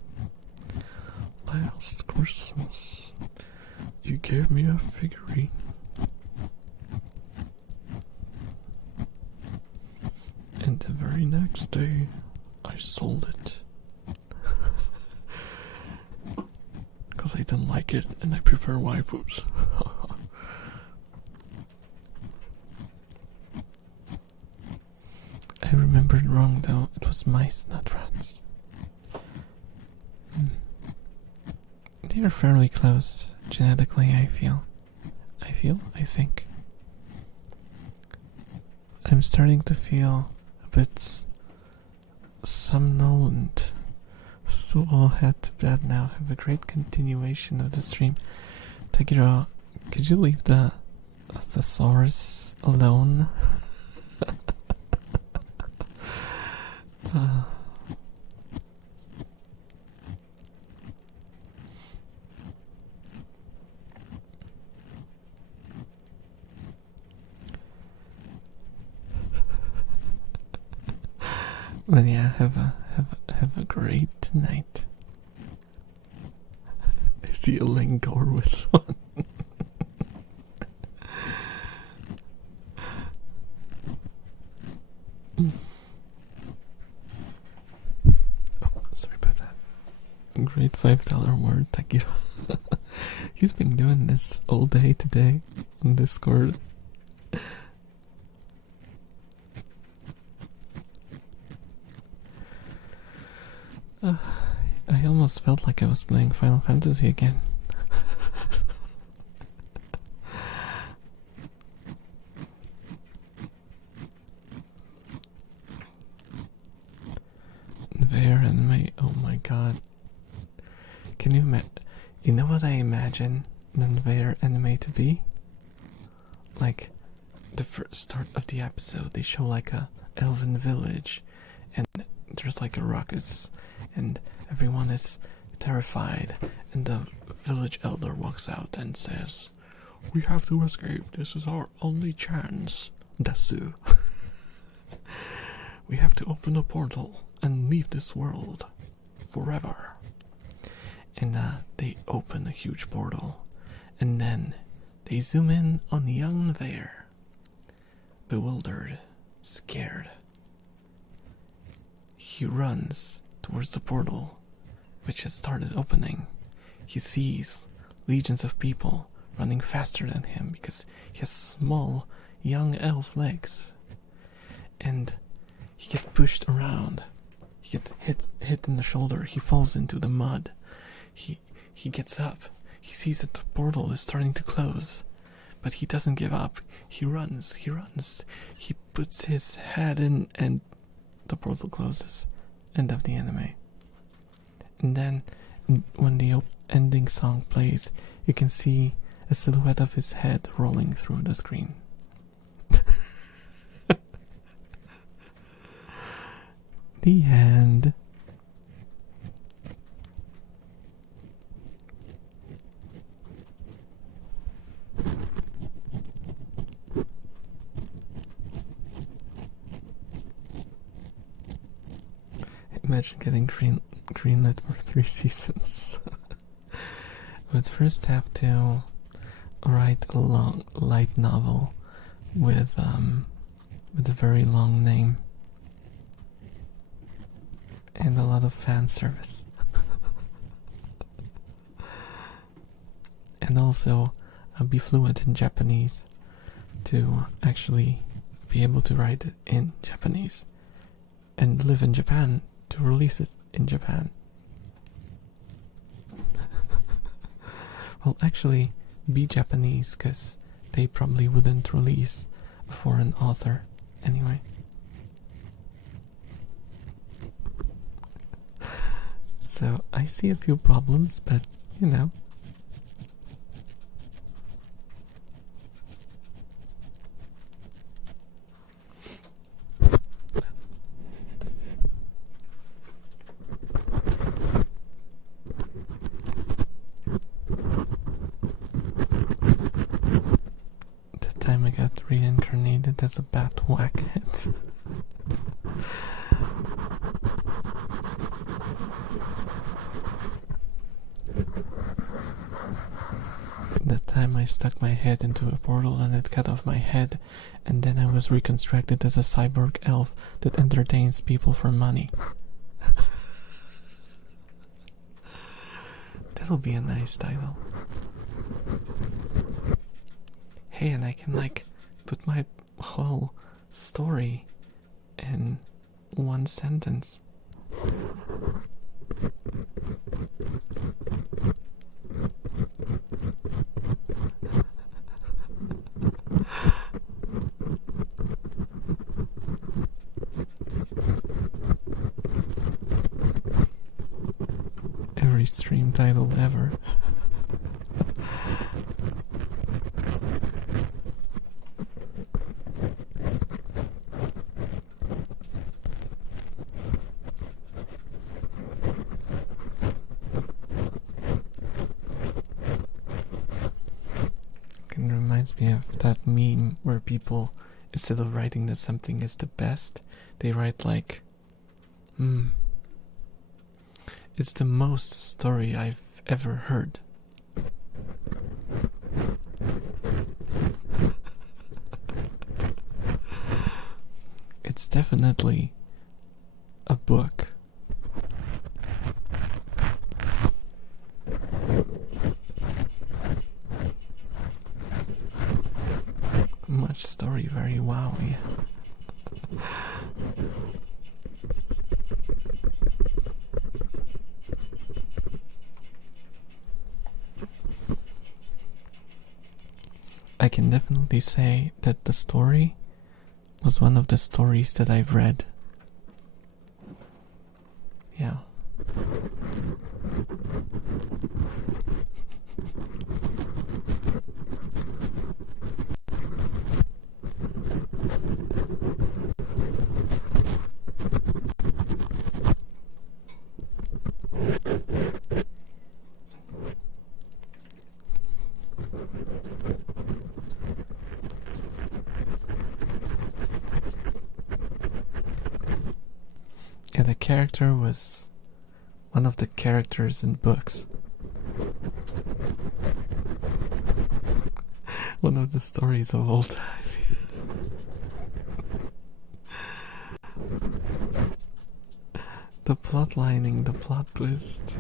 Last Christmas, you gave me a figurine. And the very next day, I sold it. Because I didn't like it and I prefer waifus. I remembered wrong though, it was mice, not rats. They are fairly close, genetically, I think. I'm starting to feel a bit somnolent. So I'll head to bed now. Have a great continuation of the stream. Takiro, could you leave the thesaurus alone? But yeah, have a great night. I see a Lingor with someone. Oh, sorry about that. Great $5 word, Takiro. He's been doing this all day today on Discord. I almost felt like I was playing Final Fantasy again. There and my, oh my god. Can you imagine? You know what I imagine their anime to be? Like, the first start of the episode, they show like a elven village, and there's like a ruckus, and everyone is terrified, and the village elder walks out and says, "We have to escape, this is our only chance, Desu." "We have to open a portal and leave this world forever." And they open a huge portal, and then they zoom in on young there, bewildered, scared. He runs towards the portal, which has started opening. He sees legions of people running faster than him because he has small, young elf legs. And he gets pushed around. He gets hit in the shoulder. He falls into the mud. He gets up. He sees that the portal is starting to close. But he doesn't give up. He runs. He puts his head in and the portal closes. End of the anime. And then, when the ending song plays, you can see a silhouette of his head rolling through the screen. The end. Imagine getting greenlit for 3 seasons. Would first have to write a long light novel with a very long name and a lot of fan service. And also be fluent in Japanese to actually be able to write it in Japanese and live in Japan to release it in Japan. Well, actually be Japanese, because they probably wouldn't release a foreign author anyway. So I see a few problems, but you know. The time I got reincarnated as a bat whackhead. The time I stuck my head into a portal and it cut off my head, and then I was reconstructed as a cyborg elf that entertains people for money. That'll be a nice title. Hey, and I can like put my whole story in one sentence. Every stream title ever. It reminds me of that meme where people, instead of writing that something is the best, they write like, it's the most story I've ever heard. It's definitely a book. Much story, very wowy. I can definitely say that the story was one of the stories that I've read. Yeah. Yeah, the character was one of the characters in books. One of the stories of all time. The plot lining, the plot twist.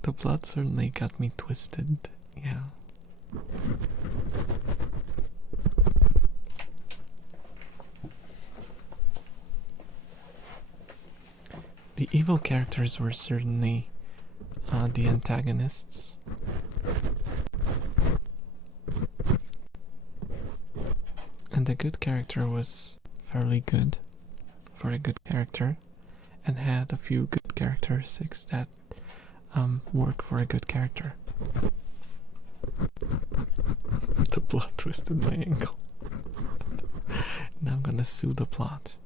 The plot certainly got me twisted, yeah. The evil characters were certainly the antagonists. And the good character was fairly good for a good character, and had a few good characteristics that work for a good character. The plot twisted my ankle. Now I'm gonna sue the plot.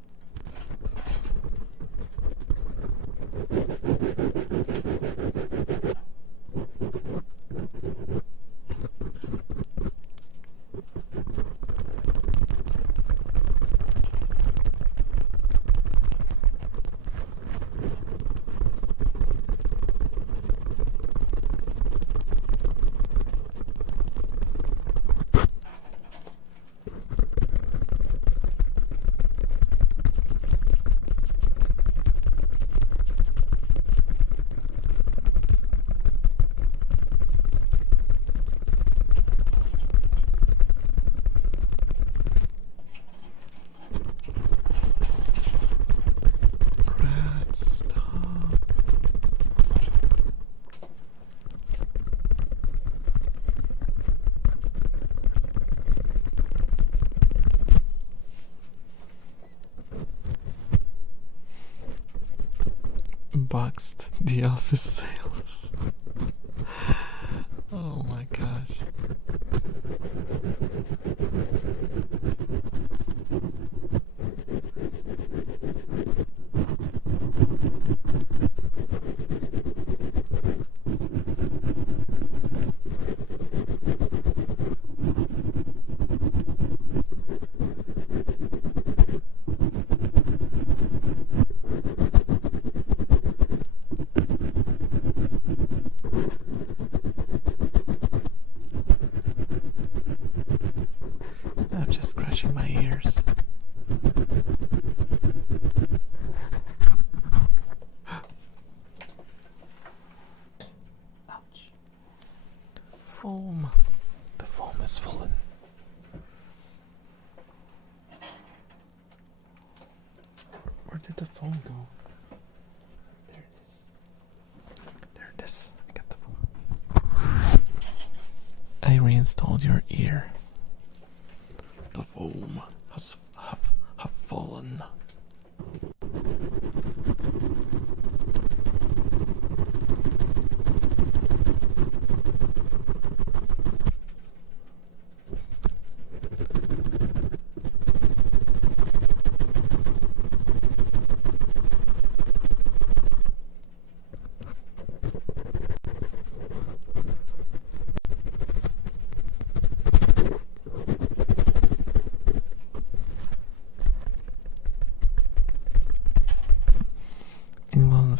Boxed the office sales. Oh my gosh. I'm just scratching my ears. Ouch. Foam. The foam is fallen. Where did the foam go? There it is. There it is. I got the foam. I reinstalled your ear. The foam has have fallen.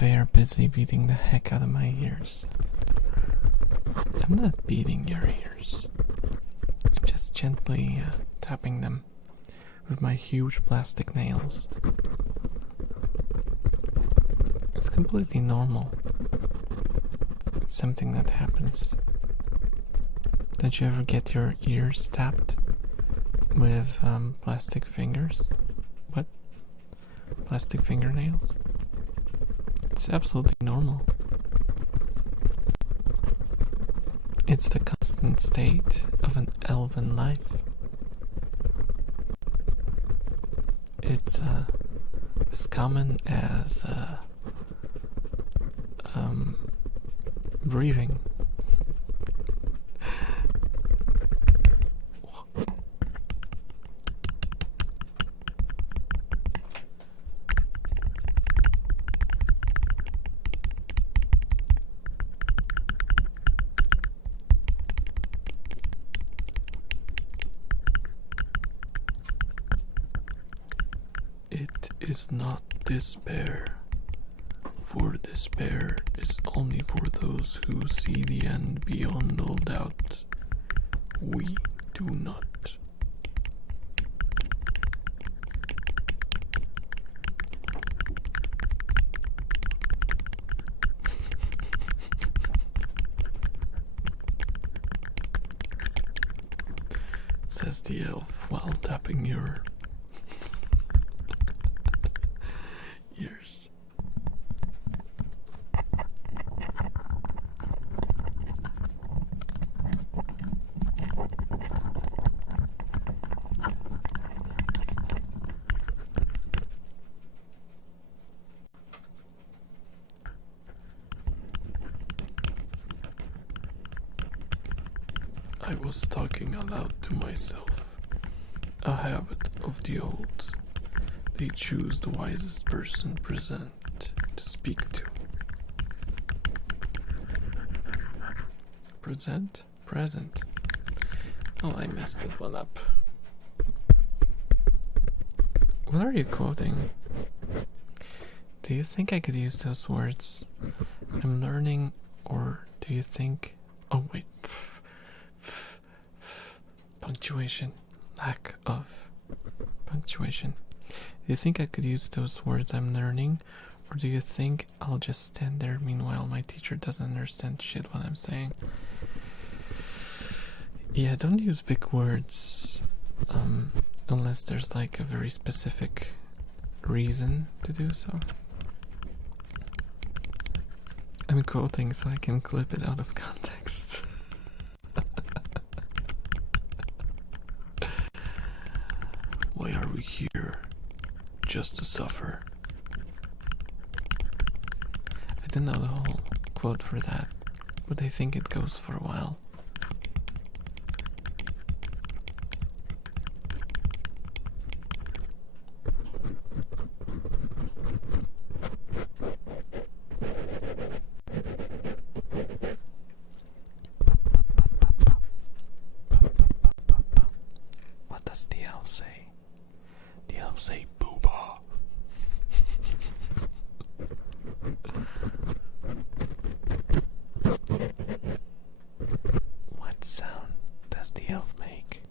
They are busy beating the heck out of my ears. I'm not beating your ears. I'm just gently tapping them with my huge plastic nails. It's completely normal. It's something that happens. Don't you ever get your ears tapped with plastic fingers? What? Plastic fingernails? It's absolutely normal. It's the constant state of an elven life. It's as common as breathing. It is not despair, for despair is only for those who see the end beyond all doubt. We do not. Says the elf while tapping your ears. I was talking aloud to myself, a habit of the old. They choose the wisest person present to speak to. Present? Present. Oh, I messed that one up. What are you quoting? Do you think I could use those words? I'm learning, or do you think... Oh, wait. Punctuation. Lack of punctuation. Do you think I could use those words I'm learning? Or do you think I'll just stand there meanwhile my teacher doesn't understand shit what I'm saying? Yeah, don't use big words unless there's like a very specific reason to do so. I'm quoting so I can clip it out of context. Why are we here? Just to suffer. to know the whole quote for that, but I think it goes for a while. What does the elf say? The elf say booba. What sound does the elf make?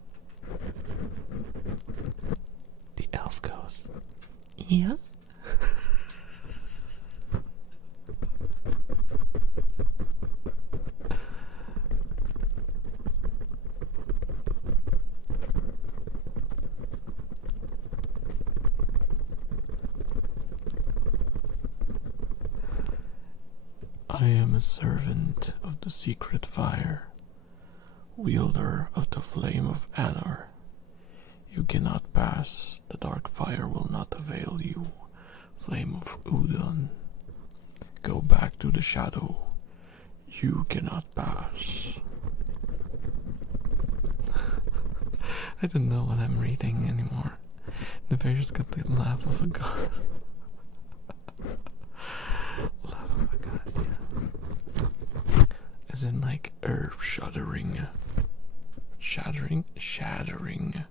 The elf goes, yeah. I am a servant of the secret fire, wielder of the flame of Anar. You cannot pass, the dark fire will not avail you, flame of Udon. Go back to the shadow, you cannot pass. I don't know what I'm reading anymore. The bear's got the laugh of a god. Laugh of a god, yeah. As in like earth shuddering. Shattering? Shattering.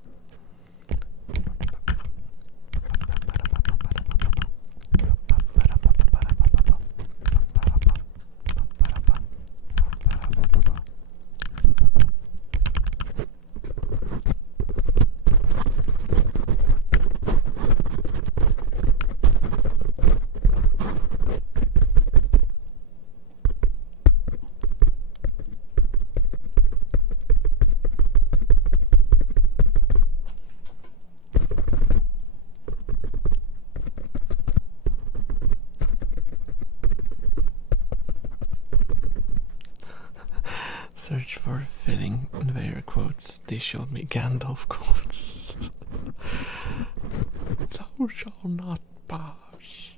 Search for fitting invader quotes. They showed me Gandalf quotes. Thou shalt not pass.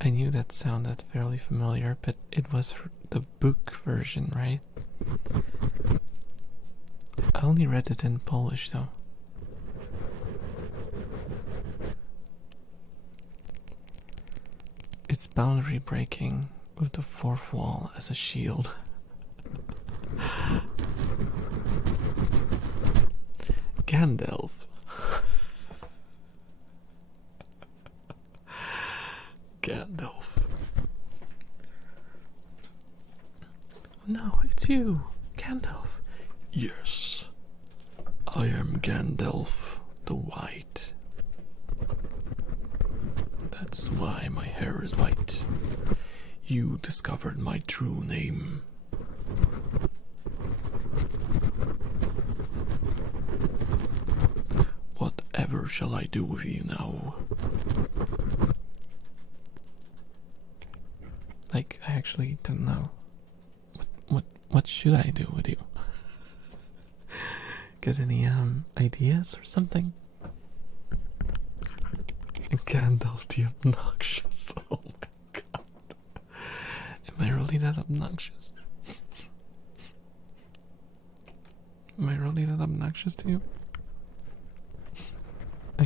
I knew that sounded fairly familiar, but it was the book version, right? I only read it in Polish though. It's boundary breaking with the fourth wall as a shield. Gandalf. Gandalf. No, it's you, Gandalf. Yes, I am Gandalf the White. That's why my hair is white. You discovered my true name. Whatever shall I do with you now? Like, I actually don't know. What should I do with you? Get any ideas or something? Gandalf the obnoxious. Oh my god. Am I really that obnoxious? Am I really that obnoxious to you? I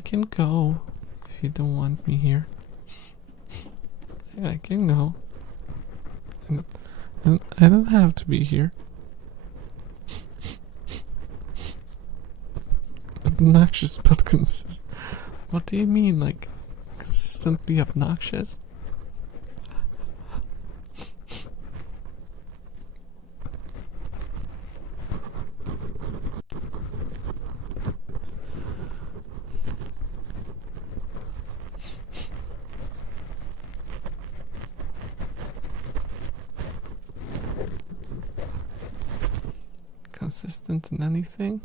can go if you don't want me here. I can go. I don't have to be here. Obnoxious but consistent. What do you mean, like, consistently obnoxious? Consistent in anything?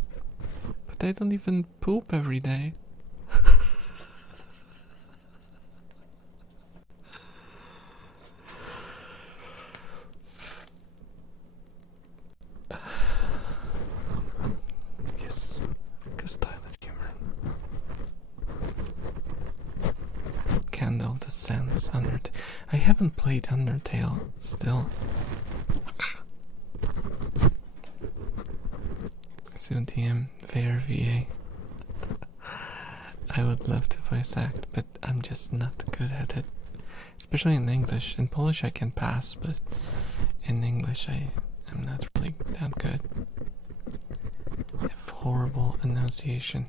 But I don't even poop every day. Yes, because toilet humor. I haven't played Undertale still. Soon TM, fair VA. I would love to voice act, but I'm just not good at it. Especially in English. In Polish I can pass, but in English I am not really that good. I have horrible enunciation.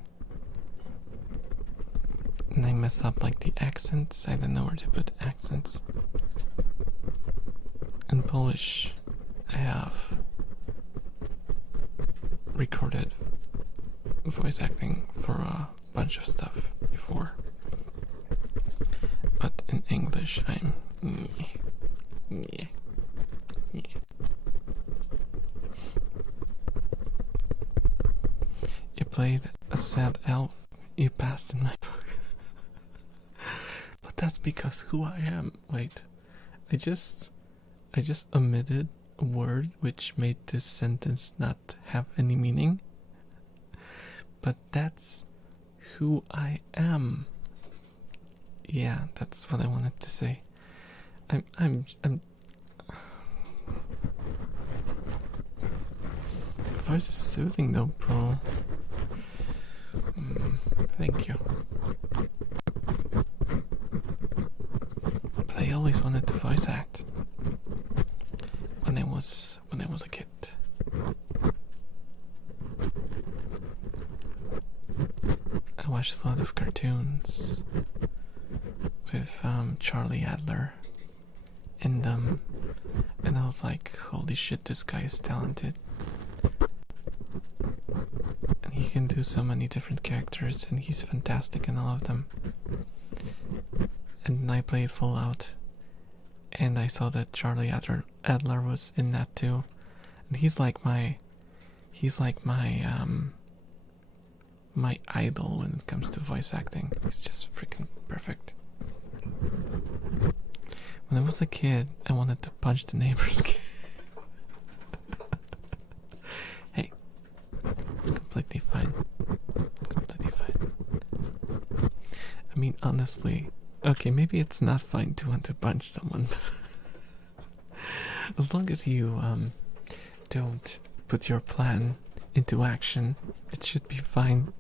And I mess up like the accents. I don't know where to put accents. In Polish I have recorded voice acting for a bunch of stuff before. But in English I'm You played a sad elf. You passed in my book. But that's because who I am. Wait. I just omitted a word which made this sentence not have any meaning. But that's who I am. Yeah, that's what I wanted to say. I'm the voice is soothing though, bro. Thank you. But I always wanted to voice act when I was a kid. I watched a lot of cartoons with Charlie Adler in them, and I was like, holy shit, this guy is talented. And he can do so many different characters, and he's fantastic in all of them. And I played Fallout, and I saw that Charlie Adler was in that too. And he's like my my idol when it comes to voice acting. He's just freaking perfect. When I was a kid, I wanted to punch the neighbor's kid. Hey, it's completely fine. Completely fine. I mean, honestly, okay, maybe it's not fine to want to punch someone. As long as you don't put your plan into action, it should be fine.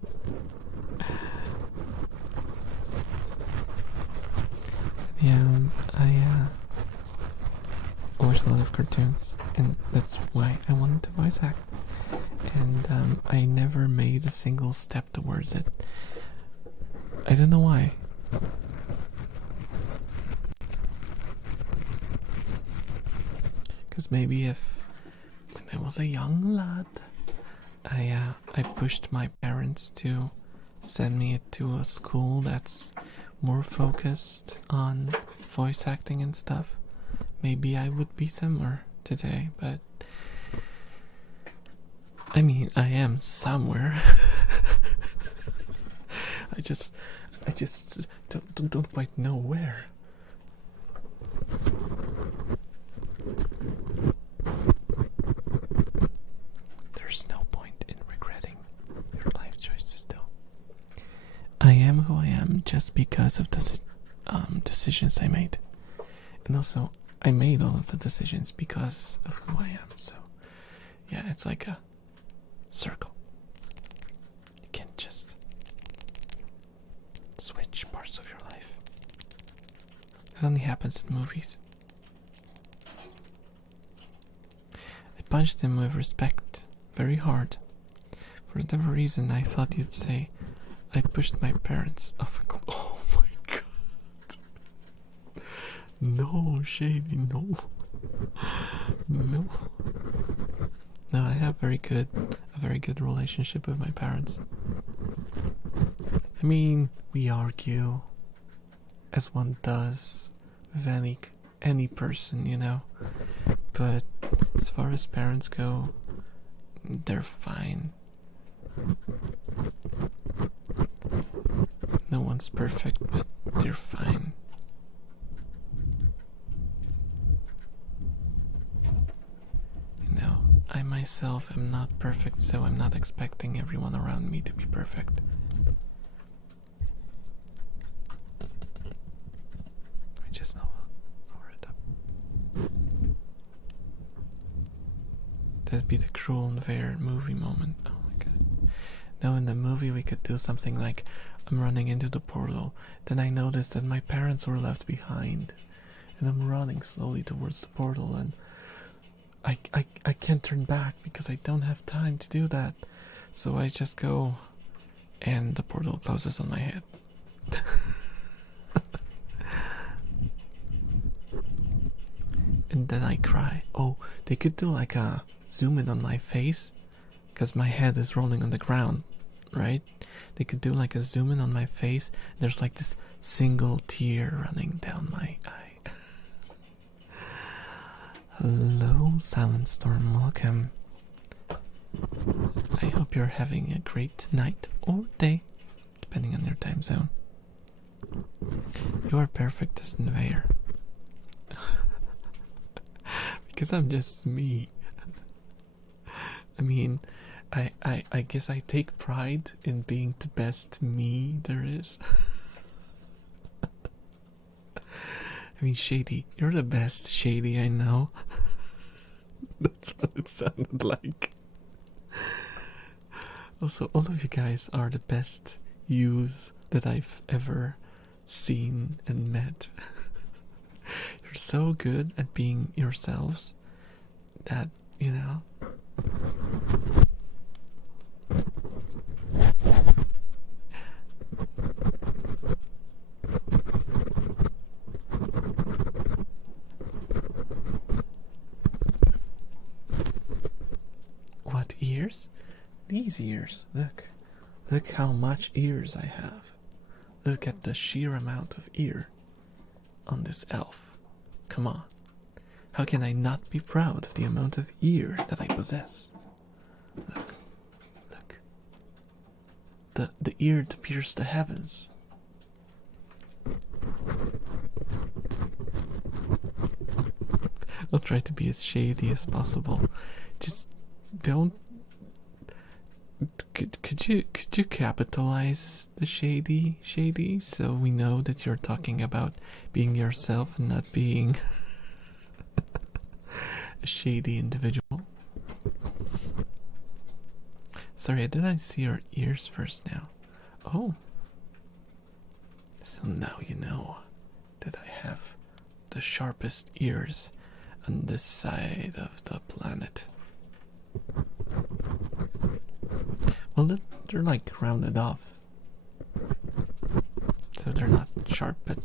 Yeah, I watched a lot of cartoons, and that's why I wanted to voice act. And I never made a single step towards it. I don't know why. Because maybe if when I was a young lad, I pushed my parents to send me to a school that's more focused on voice acting and stuff, maybe I would be somewhere today. But I mean, I am somewhere. I just don't quite know where. There's no point in regretting your life choices, though. I am who I am just because of the decisions I made, and also I made all of the decisions because of who I am. So, yeah, it's like a circle. You can't just switch parts of your life. It only happens in movies. I punched him with respect, very hard. For whatever reason, I thought you'd say, I pushed my parents off a cliff. Oh my god. No, Shady, no. No. No, I have a very good relationship with my parents. I mean, we argue, as one does with any person, you know. But as far as parents go, they're fine. No one's perfect, but they're fine. You know, I myself am not perfect, so I'm not expecting everyone around me to be perfect. I just know That'd be the cruel and fair movie moment. Oh my god. No, in the movie we could do something like I'm running into the portal, then I notice that my parents were left behind, and I'm running slowly towards the portal, and I can't turn back because I don't have time to do that. So I just go, and the portal closes on my head. And then I cry. Oh, they could do like a zoom in on my face, because my head is rolling on the ground, right? They could do like a zoom in on my face. There's like this single tear running down my eye. Hello, Silent Storm, welcome. I hope you're having a great night or day, depending on your time zone. You are perfect as Nevair. Because I'm just me. I mean, I guess I take pride in being the best me there is. I mean, Shady, you're the best Shady I know. That's what it sounded like. Also, all of you guys are the best yous that I've ever seen and met. You're so good at being yourselves that, you know. What ears? These ears. Look. Look how much ears I have. Look at the sheer amount of ear on this elf. Come on. How can I not be proud of the amount of ear that I possess? Look. Look. The ear that pierces the heavens. I'll try to be as shady as possible. Just don't. Could you capitalize the shady so we know that you're talking about being yourself and not being a shady individual? Sorry, did I see your ears first now? Oh. So now you know that I have the sharpest ears on this side of the planet. Well, they're like rounded off, so they're not sharp, but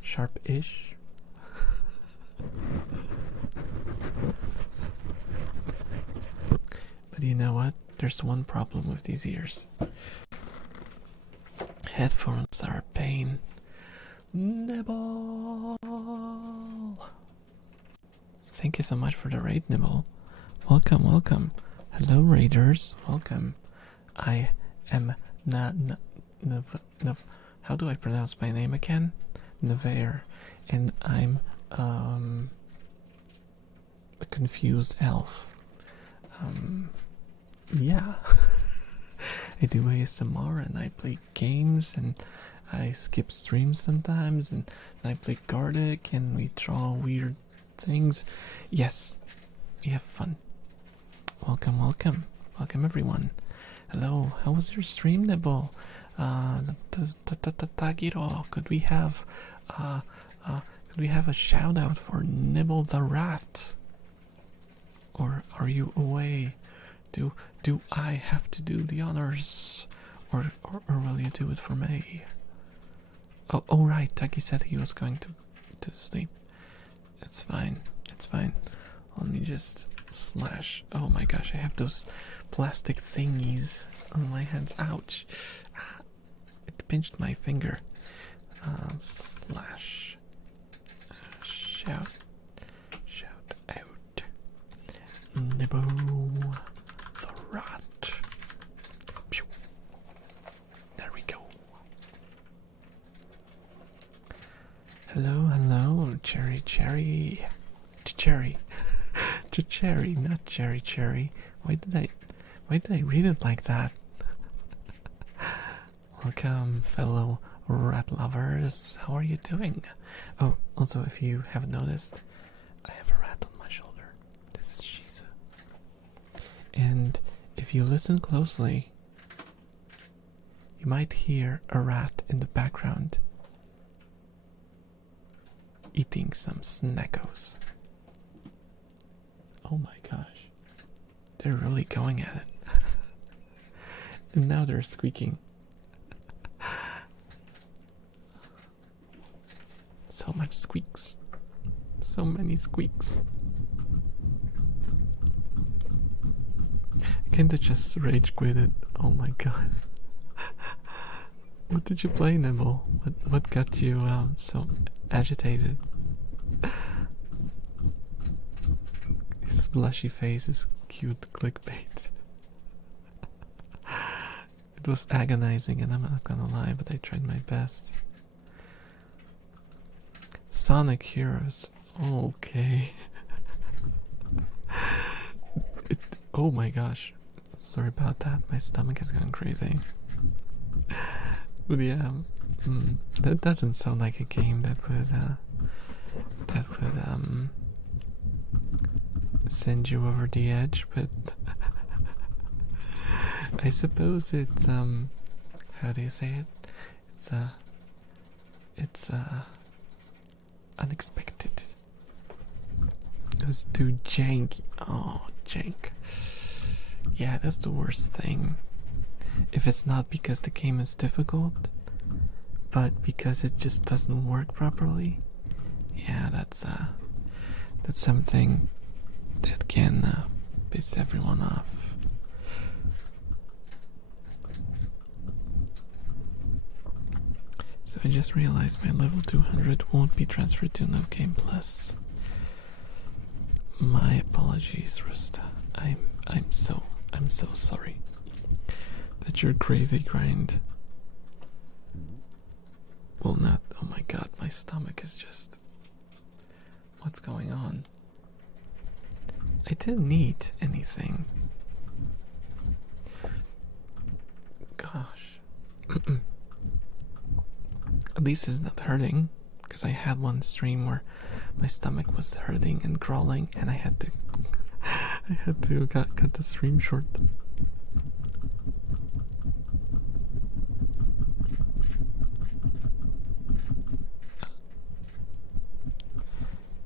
sharp-ish. But you know what? There's one problem with these ears. Headphones are a pain. Nibble! Thank you so much for the raid, Nibble. Welcome, welcome. Hello, raiders. Welcome. I am how do I pronounce my name again? Nevair. And I'm a confused elf. Yeah. I do ASMR and I play games and I skip streams sometimes and I play Gardic and we draw weird things. Yes, we have fun. Welcome, welcome. Welcome everyone. Hello, how was your stream, Nibble? Tagiro, could we have a shout out for Nibble the Rat? Or are you away? Do I have to do the honors? Or will you do it for me? Oh right, Taki said he was going to sleep. It's fine, it's fine. Let me just slash. Oh my gosh, I have those plastic thingies on my hands. Ouch. It pinched my finger. Slash. Shout out. Nibble the Rat. Pew. There we go. Hello, cherry. Cherry, not cherry. Why did I read it like that? Welcome, fellow rat lovers. How are you doing? Oh, also, if you haven't noticed, I have a rat on my shoulder. This is Shiza. And if you listen closely, you might hear a rat in the background eating some snackos. Oh my gosh. They're really going at it. And now they're squeaking. So much squeaks. So many squeaks. I kinda just rage quitted. Oh my god. What did you play, Nibble? What got you so agitated? His blushy face is cute clickbait. It was agonizing, and I'm not gonna lie, but I tried my best. Sonic Heroes. Okay. Oh my gosh. Sorry about that. My stomach is going crazy. But yeah, that doesn't sound like a game that would send you over the edge, but I suppose it's how do you say it? It's unexpected. It was too janky. Oh, jank. Yeah, that's the worst thing. If it's not because the game is difficult, but because it just doesn't work properly, yeah, that's something that can piss everyone off. So I just realized my level 200 won't be transferred to No Game Plus. My apologies, Rista. I'm so sorry that your crazy grind will not. Oh my god, my stomach is just. What's going on? I didn't eat anything. Gosh. At least it's not hurting, because I had one stream where my stomach was hurting and crawling, and I had to cut the stream short.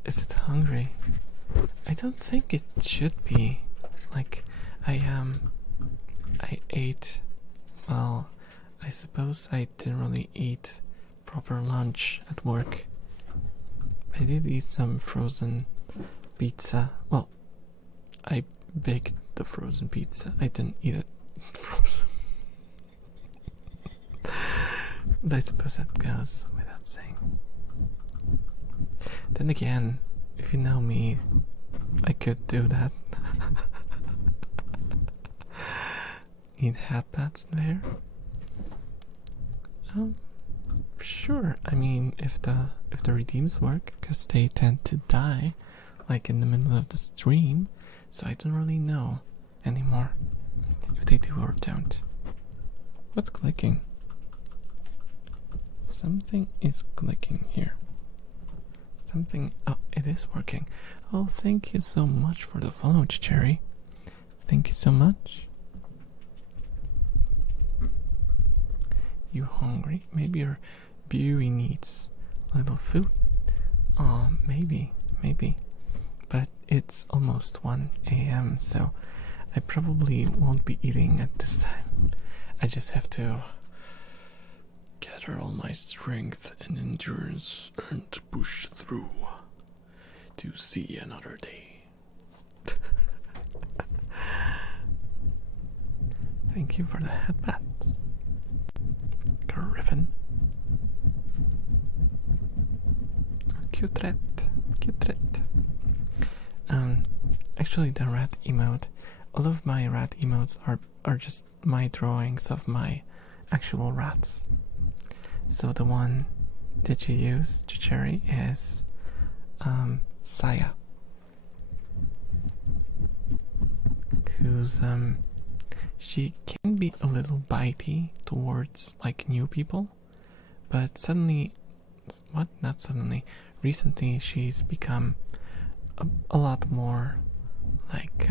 Is it hungry? I don't think it should be. Like, I ate. Well, I suppose I didn't really eat proper lunch at work. I did eat some frozen pizza. Well, I baked the frozen pizza. I didn't eat it frozen. But I suppose that goes without saying. Then again, if you know me, I could do that. Eat hat-pats there? Sure. I mean, if the redeems work, because they tend to die, like in the middle of the stream, so I don't really know anymore if they do or don't. What's clicking? Something is clicking here. Something. Oh, it is working. Oh, thank you so much for the follow, Cherry. Thank you so much. You hungry? Maybe your beauty needs a little food. Oh, maybe. But it's almost 1 a.m., so I probably won't be eating at this time. I just have to gather all my strength and endurance and push through to see another day. Thank you for the headband, Griffin. Cute rat. Actually, the rat emote. All of my rat emotes are just my drawings of my actual rats. So the one that you use, Chicheri, is Saya, who's she can be a little bitey towards like new people, but suddenly, not suddenly, recently she's become a lot more like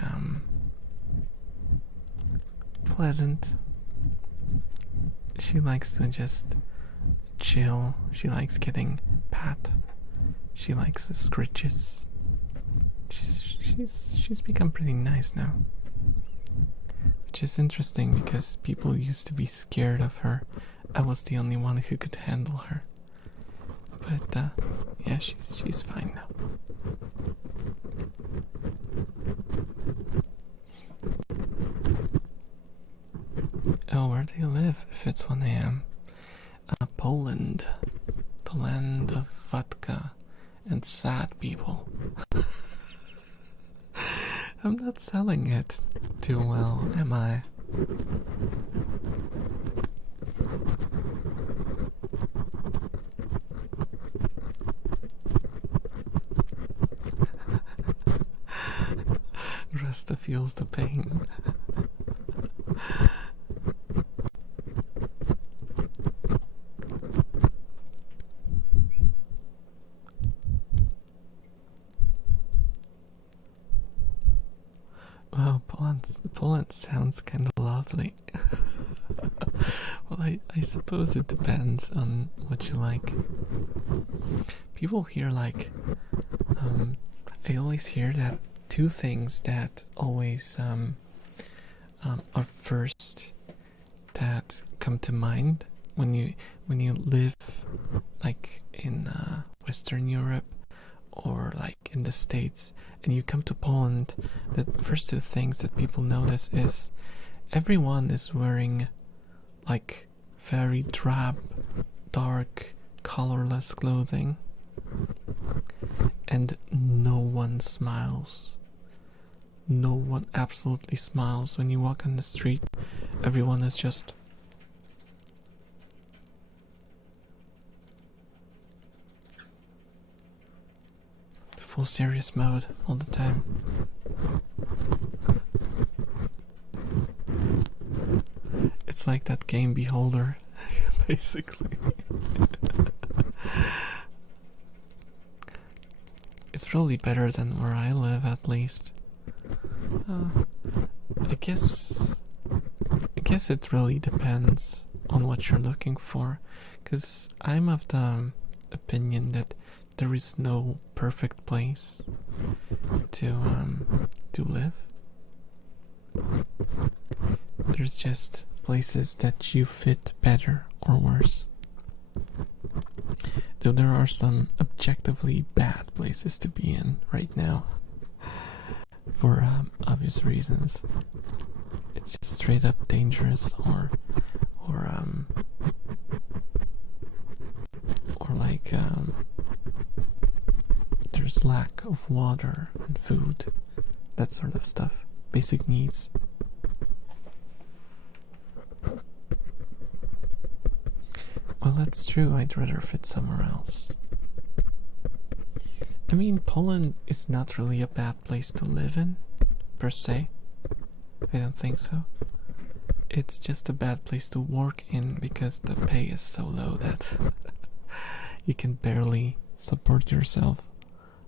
pleasant. She likes to just chill. She likes getting pat. She likes the scritches. She's become pretty nice now, which is interesting because people used to be scared of her. I was the only one who could handle her. But yeah, she's fine now. Oh, where do you live if it's 1 a.m.? Poland, the land of vodka and sad people. I'm not selling it too well, am I? Resta feels the pain. Wow, Poland sounds kind of lovely. Well, I suppose it depends on what you like. People here like, I always hear that two things that always are first that come to mind when you live like in Western Europe or like in the States and you come to Poland. The first two things that people notice is everyone is wearing like very drab, dark, colorless clothing, and no one smiles. No one absolutely smiles when you walk on the street. Everyone is just full serious mode all the time. It's like that game Beholder, basically. It's probably better than where I live, at least. I guess it really depends on what you're looking for, because I'm of the opinion that there is no perfect place to live. There's just places that you fit better or worse. Though there are some objectively bad places to be in right now, for obvious reasons. It's just straight up dangerous, or like there's lack of water and food, that sort of stuff, basic needs. Well, that's true. I'd rather fit somewhere else. I mean, Poland is not really a bad place to live in, per se. I don't think so. It's just a bad place to work in because the pay is so low that you can barely support yourself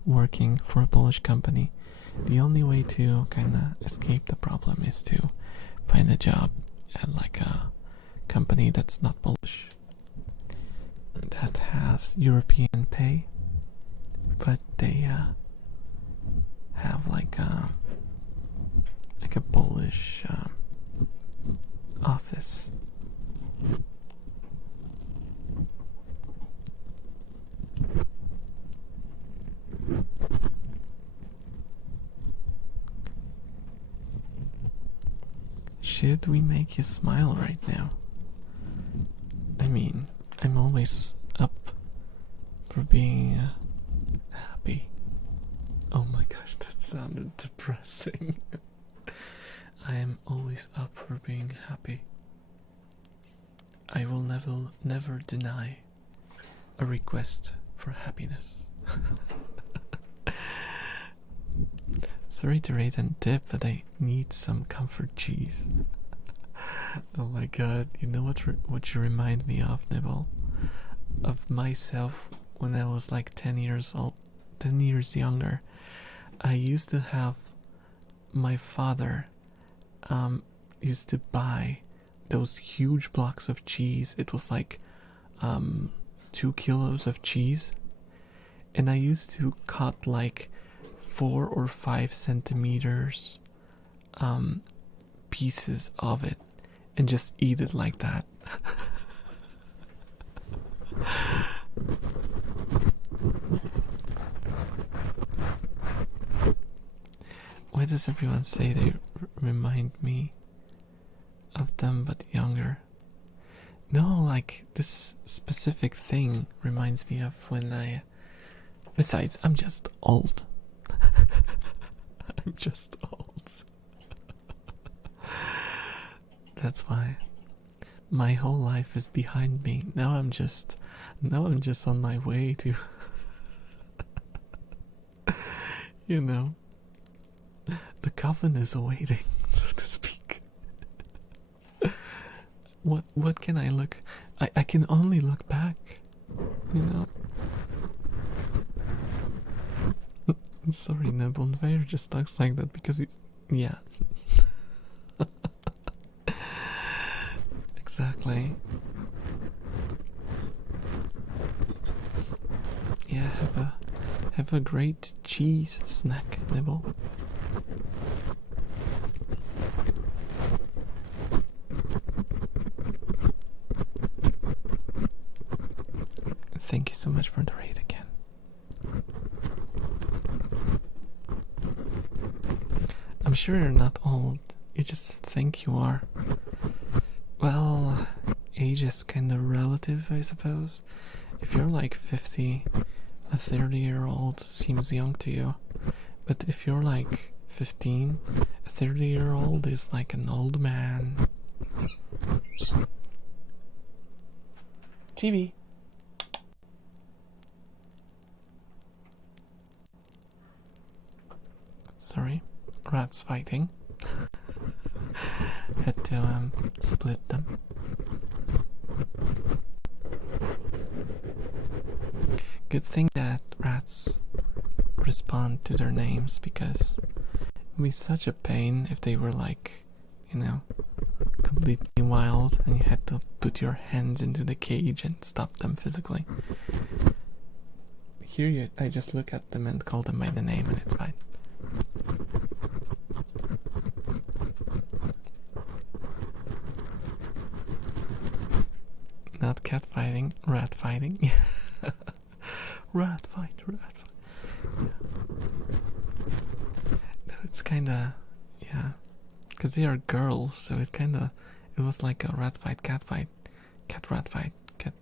working for a Polish company. The only way to kind of escape the problem is to find a job at like a company that's not Polish, that has European pay, but they have like a Polish office. Should we make you smile right now? I mean, I'm always up for being happy. Oh my gosh, that sounded depressing. I am always up for being happy. I will never deny a request for happiness. Sorry to rate and dip, but I need some comfort cheese. Oh my god, you know what you remind me of, Nibble? Of myself when I was like 10 years old, 10 years younger. I used to have my father used to buy those huge blocks of cheese. It was like 2 kilos of cheese, and I used to cut like 4 or 5 centimeters pieces of it and just eat it like that. Why does everyone say they remind me of them but younger? No, like this specific thing reminds me of when I. Besides, I'm just old. I'm just old. That's why my whole life is behind me. Now I'm just on my way to you know, the coffin is awaiting, so to speak. What can I look? I can only look back, you know. Sorry, Nebonfair just talks like that because he's, yeah. Exactly. Yeah, have a great cheese snack, Nibble. Thank you so much for the raid again. I'm sure you're not old, you just think you are. Well, age is kinda relative, I suppose. If you're like 50, a 30-year-old seems young to you. But if you're like 15, a 30-year-old is like an old man. Chibi. Sorry, rats fighting. Had to split them. Good thing that rats respond to their names, because it would be such a pain if they were like, you know, completely wild and you had to put your hands into the cage and stop them physically. Here I just look at them and call them by the name and it's fine. Not cat fighting, rat fighting. Rat fight. Yeah. No, it's kinda, yeah, because they are girls, so it was like a rat fight, cat fight, rat fight, cat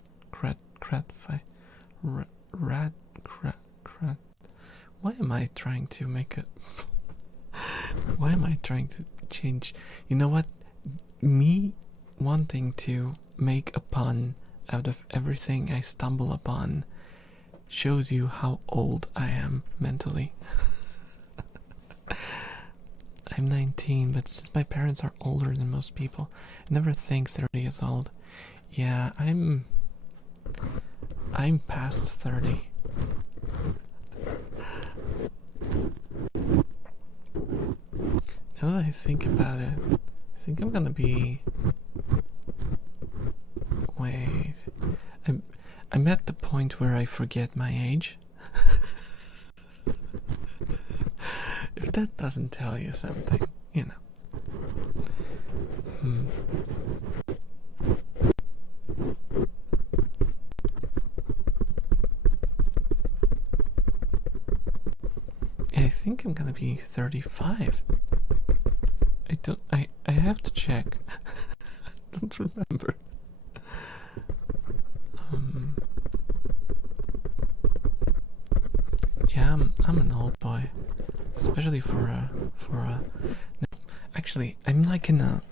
fight, rat. Why am I trying to make a? Why am I trying to change? You know what? Me wanting to make a pun out of everything I stumble upon shows you how old I am mentally. I'm 19, but since my parents are older than most people, I never think 30 is old. Yeah, I'm past 30. Now that I think about it, I think I'm gonna be... Wait... I'm at the point where I forget my age. If that doesn't tell you something, you know. I think I'm gonna be 35. I have to check. I don't remember. Yeah, I'm an old boy, especially for a. No, actually, I'm like in a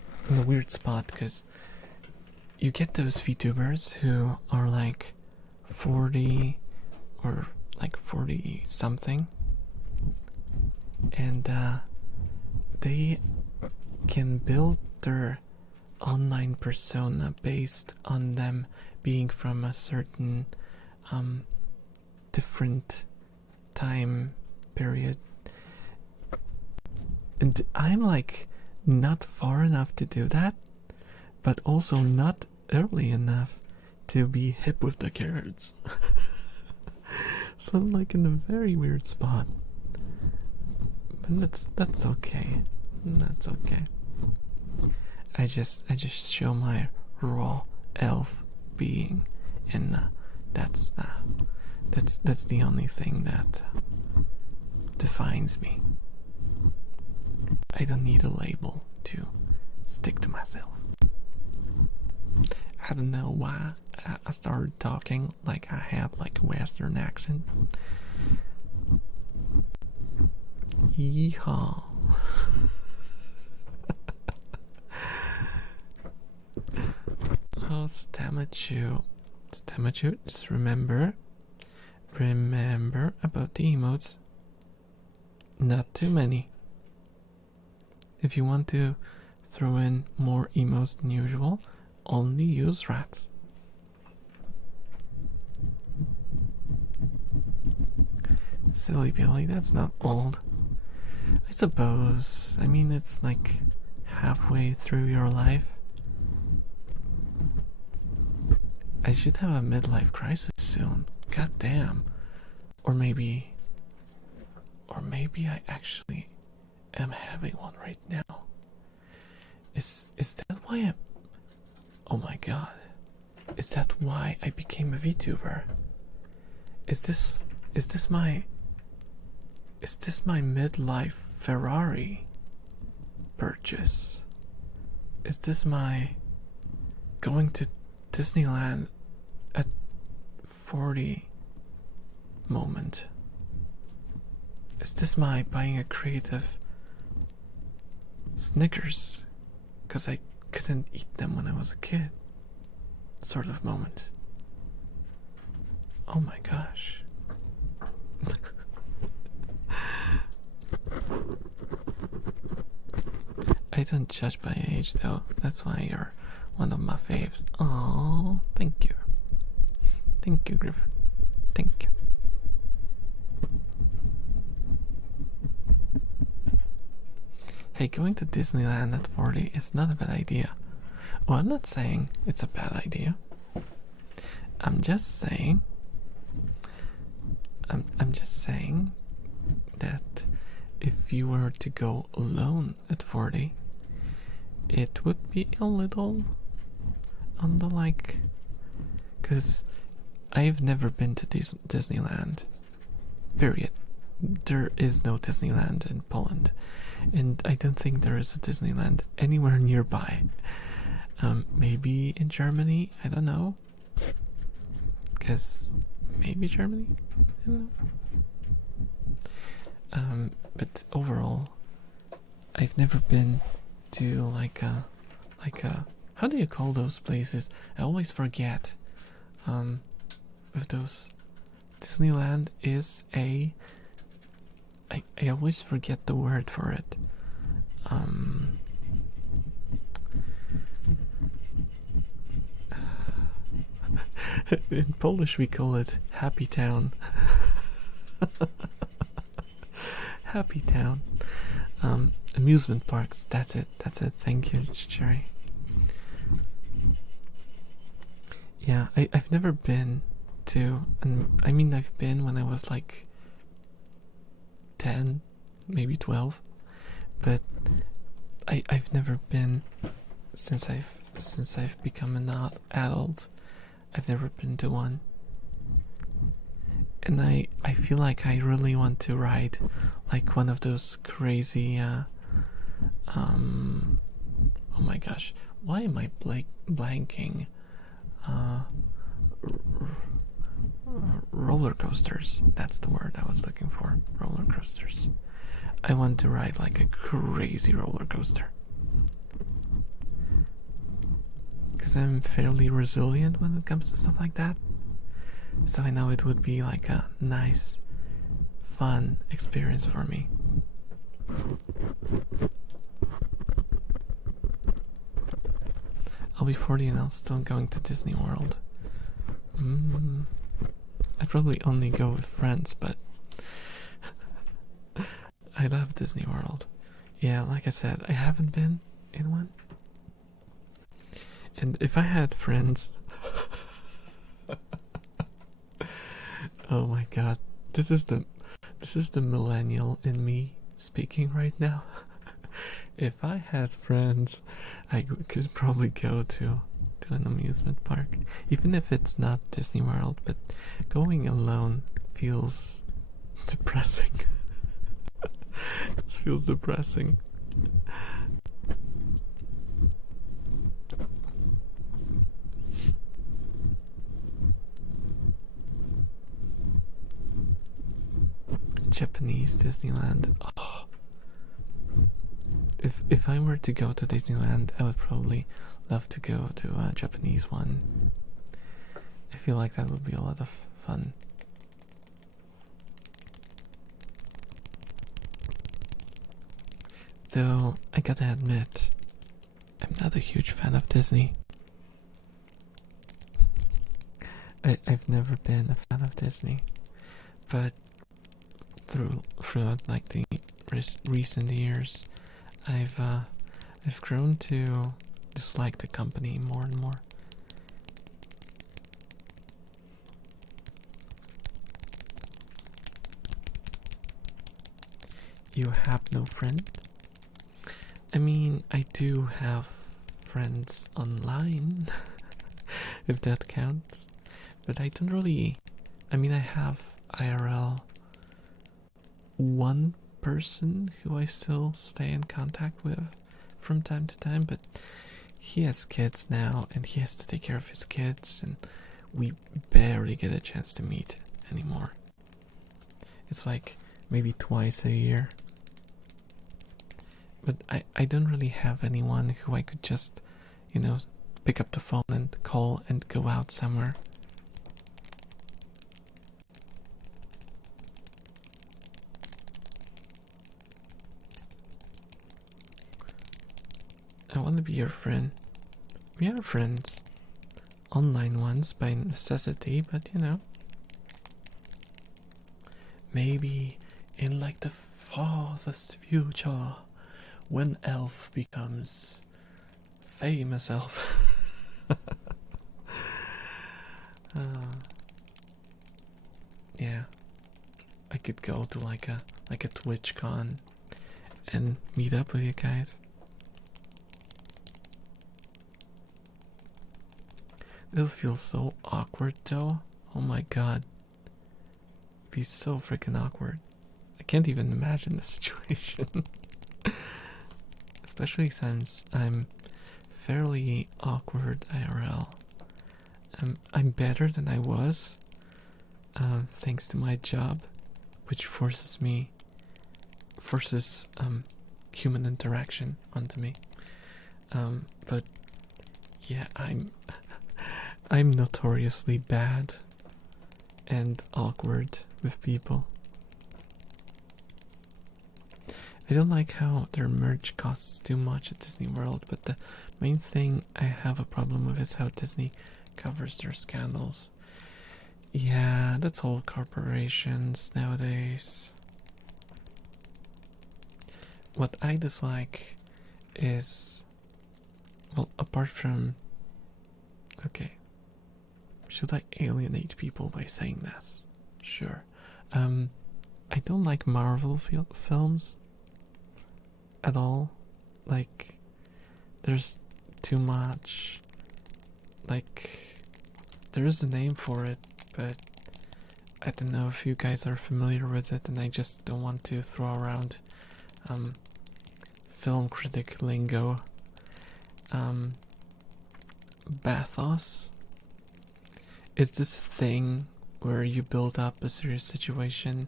weird spot, because you get those Vtubers who are like 40 or like 40 something, and they can build their online persona based on them being from a certain different time period. And I'm like not far enough to do that, but also not early enough to be hip with the kids. So I'm like in a very weird spot. And that's okay. That's okay. I just show my raw elf being, and that's the only thing that defines me. I don't need a label to stick to myself. I don't know why I started talking like I had like a Western accent. Yeehaw. Oh, Stamachu, just remember about the emotes. Not too many. If you want to throw in more emotes than usual, only use rats. Silly Billy, that's not old. I suppose. I mean, it's like halfway through your life. I should have a midlife crisis soon. God damn. Or maybe I actually am having one right now. Is that why I'm... Oh my god. Is that why I became a VTuber? Is this my midlife Ferrari purchase? Is this my going to Disneyland at 40 moment? Is this my buying a creative Snickers because I couldn't eat them when I was a kid sort of moment? Oh my gosh. I don't judge by age though. That's why you're one of my faves. Oh, thank you. Thank you, Griffin. Thank you. Hey, going to Disneyland at 40 is not a bad idea. Well, I'm not saying it's a bad idea. I'm just saying that if you were to go alone at 40, it would be a little on the like, because I've never been to Disneyland, period. There is no Disneyland in Poland, and I don't think there is a Disneyland anywhere nearby. Maybe in Germany, I don't know, because maybe Germany, I don't know. But overall, I've never been to like a how do you call those places? I always forget. If those Disneyland is a I always forget the word for it. In Polish we call it Happy Town. Happy Town. Amusement parks. That's it. Thank you, Cherry. Yeah, I've never been to, and I mean I've been when I was like 10, maybe 12, but I've never been since I've become an adult. I've never been to one. And I feel like I really want to ride like one of those crazy oh my gosh, why am I blanking? Roller coasters, that's the word I was looking for. Roller coasters. I want to ride like a crazy roller coaster, because I'm fairly resilient when it comes to stuff like that. So I know it would be like a nice, fun experience for me. I'll be 40 and I'll still going to Disney World. I'd probably only go with friends, but I love Disney World. Yeah, like I said, I haven't been in one. And if I had friends, oh my god, this is the millennial in me speaking right now. If I had friends, could probably go to an amusement park, even if it's not Disney World. But going alone feels depressing. It feels depressing. Japanese Disneyland. Oh. If I were to go to Disneyland, I would probably love to go to a Japanese one. I feel like that would be a lot of fun. Though I gotta admit, I'm not a huge fan of Disney. I've never been a fan of Disney, but throughout like the recent years, I've grown to dislike the company more and more. You have no friend? I mean, I do have friends online, if that counts. But I don't really. I mean, I have IRL one person who I still stay in contact with from time to time, but he has kids now and he has to take care of his kids, and we barely get a chance to meet anymore. It's like maybe twice a year. But I don't really have anyone who I could just, pick up the phone and call and go out somewhere. I want to be your friend. We are friends. Online ones by necessity, but maybe in like the farthest future, when Elf becomes famous Elf. Yeah, I could go to like a TwitchCon and meet up with you guys. It'll feel so awkward though. Oh my god. It'd be so freaking awkward. I can't even imagine the situation. Especially since I'm fairly awkward IRL. I'm better than I was, thanks to my job, which forces human interaction onto me. But yeah, I'm notoriously bad and awkward with people. I don't like how their merch costs too much at Disney World, but the main thing I have a problem with is how Disney covers their scandals. Yeah, that's all corporations nowadays. What I dislike is, well, apart from, okay, should I alienate people by saying this? Sure. I don't like Marvel films at all. Like, there's too much. Like, there is a name for it, but I don't know if you guys are familiar with it, and I just don't want to throw around film critic lingo. Bathos. It's this thing where you build up a serious situation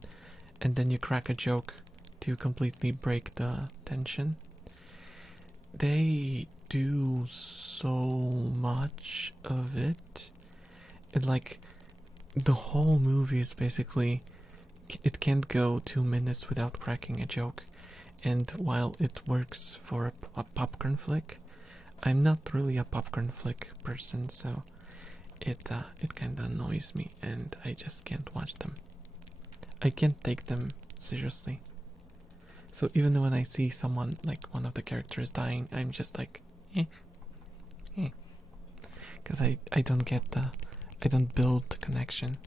and then you crack a joke to completely break the tension. They do so much of it. And like, the whole movie is basically, it can't go 2 minutes without cracking a joke. And while it works for a popcorn flick, I'm not really a popcorn flick person, so it kinda annoys me and I just can't watch them. I can't take them seriously. So even when I see someone, like one of the characters dying, I'm just like, eh, eh. Because I don't get the, I don't build the connection.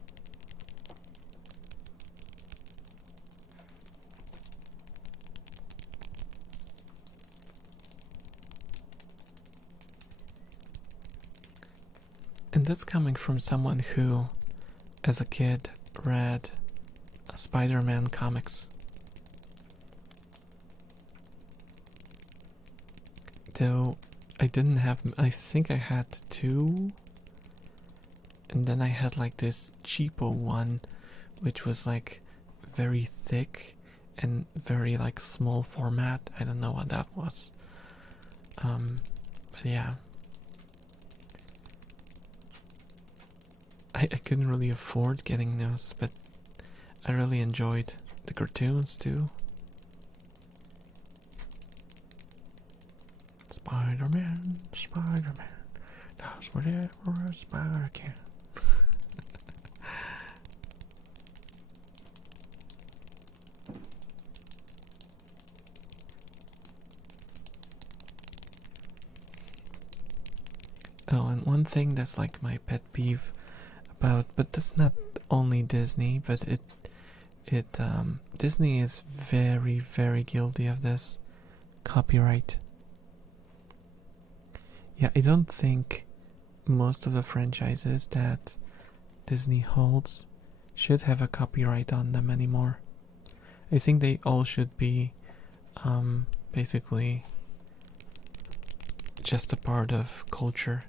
And that's coming from someone who, as a kid, read Spider-Man comics. Though I didn't have, I think I had two, and then I had like this cheapo one, which was like very thick and very like small format. I don't know what that was. But yeah. I couldn't really afford getting those, but I really enjoyed the cartoons too. Spider-Man, Spider-Man, does whatever a spider can. Oh, and one thing that's like my pet peeve about, but that's not only Disney, but Disney is very, very guilty of this. Copyright. Yeah, I don't think most of the franchises that Disney holds should have a copyright on them anymore. I think they all should be basically just a part of culture.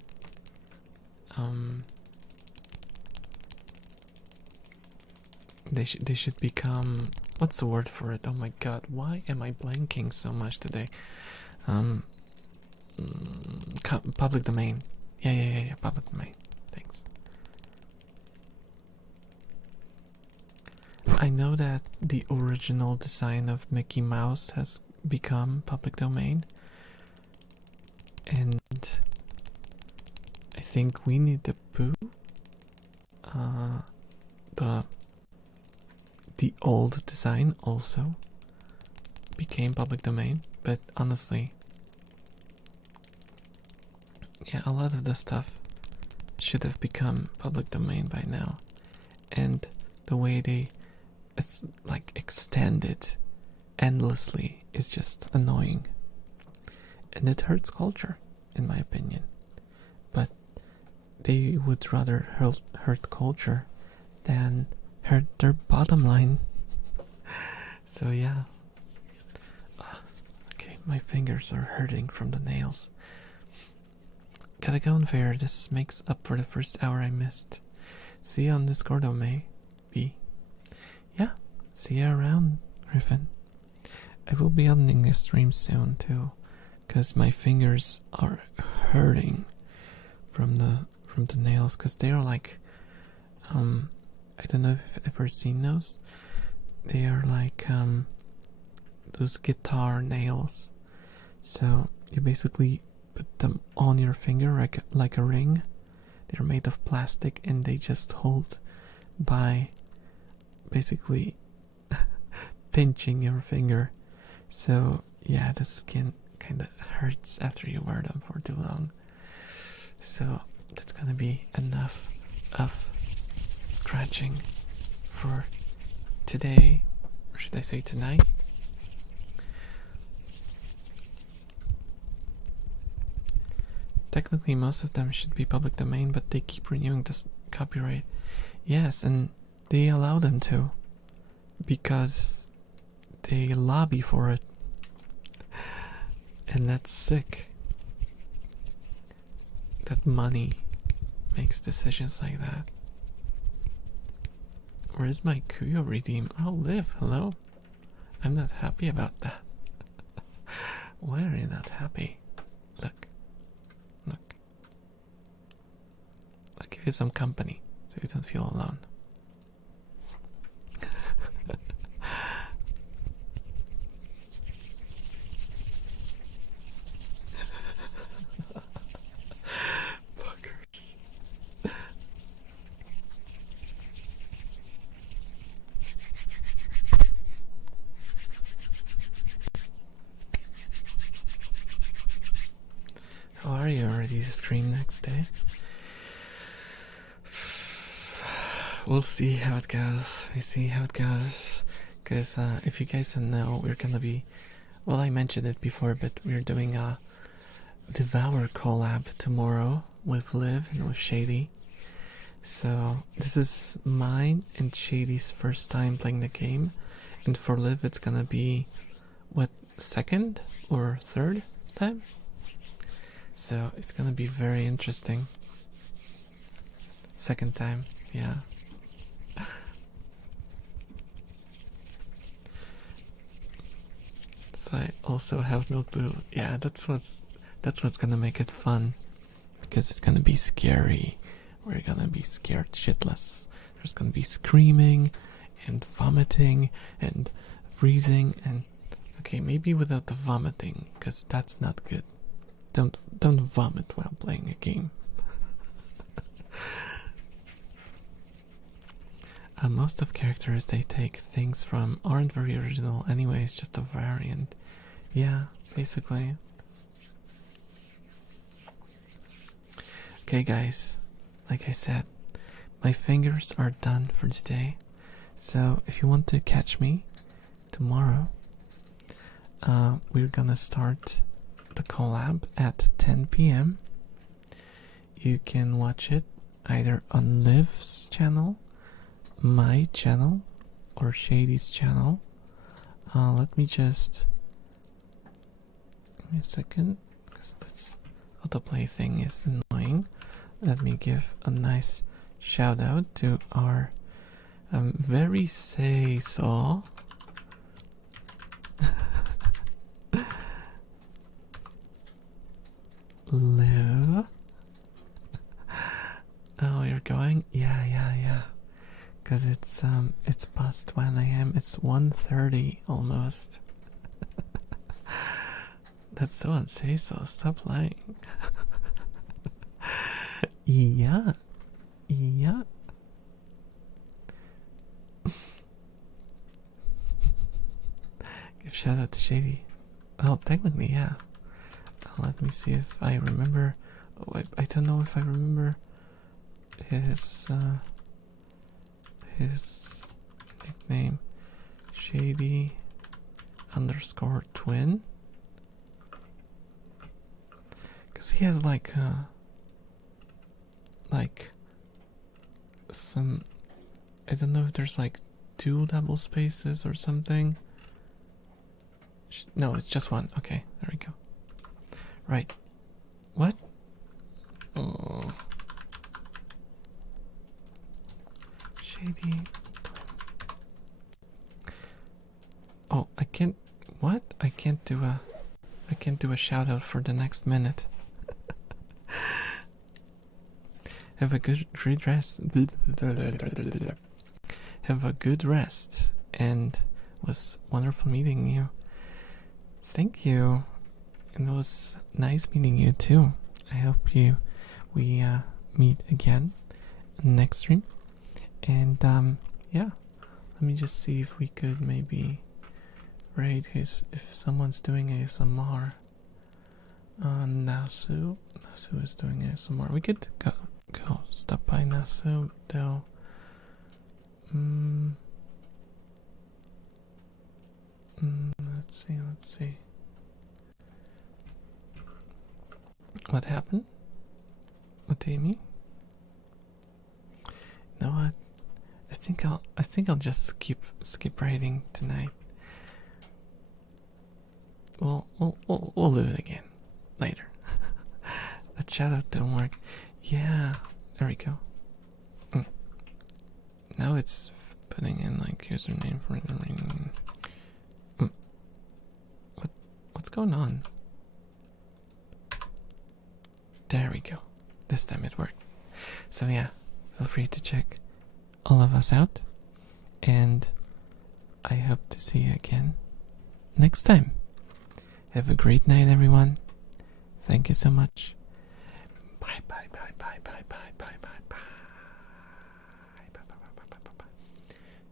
They should become, what's the word for it? Oh my god, why am I blanking so much today? Public domain. Yeah, public domain. Thanks. I know that the original design of Mickey Mouse has become public domain, and I think Winnie the Pooh, the old design also became public domain, but honestly, yeah, a lot of the stuff should have become public domain by now, and the way they like extend it endlessly is just annoying, and it hurts culture, in my opinion. But they would rather hurt culture than hurt their bottom line. So yeah. Okay, my fingers are hurting from the nails. Gotta go on fair. This makes up for the first hour I missed. See you on Discord, May. B. Yeah, see you around, Griffin. I will be ending this stream soon too, cause my fingers are hurting from the nails, cause they are like, I don't know if you've ever seen those. They are like those guitar nails. So you basically put them on your finger like a ring. They're made of plastic and they just hold by basically pinching your finger. So yeah, the skin kind of hurts after you wear them for too long. So that's gonna be enough of scratching for today, or should I say tonight? Technically most of them should be public domain, but they keep renewing this copyright. Yes, and they allow them to, because they lobby for it. And that's sick. That money makes decisions like that. Where is my Kuyo redeem? Oh, Liv, hello. I'm not happy about that. Why are you not happy? Look. I'll give you some company so you don't feel alone. Fuckers. stream next day. We'll see how it goes. We see how it goes. Because if you guys don't know, we're gonna be. Well, I mentioned it before, but we're doing a Devour collab tomorrow with Liv and with Shady. So this is mine and Shady's first time playing the game, and for Liv it's gonna be what, second or third time? So it's gonna be very interesting. Second time, yeah. So I also have no clue. Yeah, that's what's gonna make it fun, because it's gonna be scary. We're gonna be scared shitless. There's gonna be screaming and vomiting and freezing and okay, maybe without the vomiting, because that's not good. Don't vomit while playing a game. Most of characters they take things from aren't very original anyway, it's just a variant. Yeah, basically. Okay guys, like I said, my fingers are done for today. So if you want to catch me tomorrow, we're gonna start the collab at 10 p.m. You can watch it either on Liv's channel, my channel, or Shady's channel. Let me just give me a second, because this autoplay thing is annoying. Let me give a nice shout out to our very say-saw Liv. Oh, you're going? Yeah. Cause it's past 1 a.m. It's 1:30 almost. That's so unsay so. Stop lying. Yeah. Give shout out to Shady. Oh, technically, yeah. Let me see if I remember. Oh, I don't know if I remember his nickname. Shady _ twin. Cause he has like some, I don't know if there's like 2 double spaces or something. No, it's just 1. Okay, there we go. Right. What? Oh. Shady. Oh, I can't. What? I can't do a shout out for the next minute. Have a good rest. Have a good rest, and it was wonderful meeting you. Thank you, and it was nice meeting you too. I hope we meet again next stream. And yeah, let me just see if we could maybe rate if someone's doing ASMR. Nasu is doing ASMR. We could go stop by Nasu though. Let's see. What happened? What do you mean? You know what? I think I'll just skip rating tonight. We'll do it again later. That shout out don't work. Yeah, there we go. Now it's putting in like username for the what's going on? There we go. This time it worked. So yeah, feel free to check all of us out, and I hope to see you again next time. Have a great night, everyone. Thank you so much.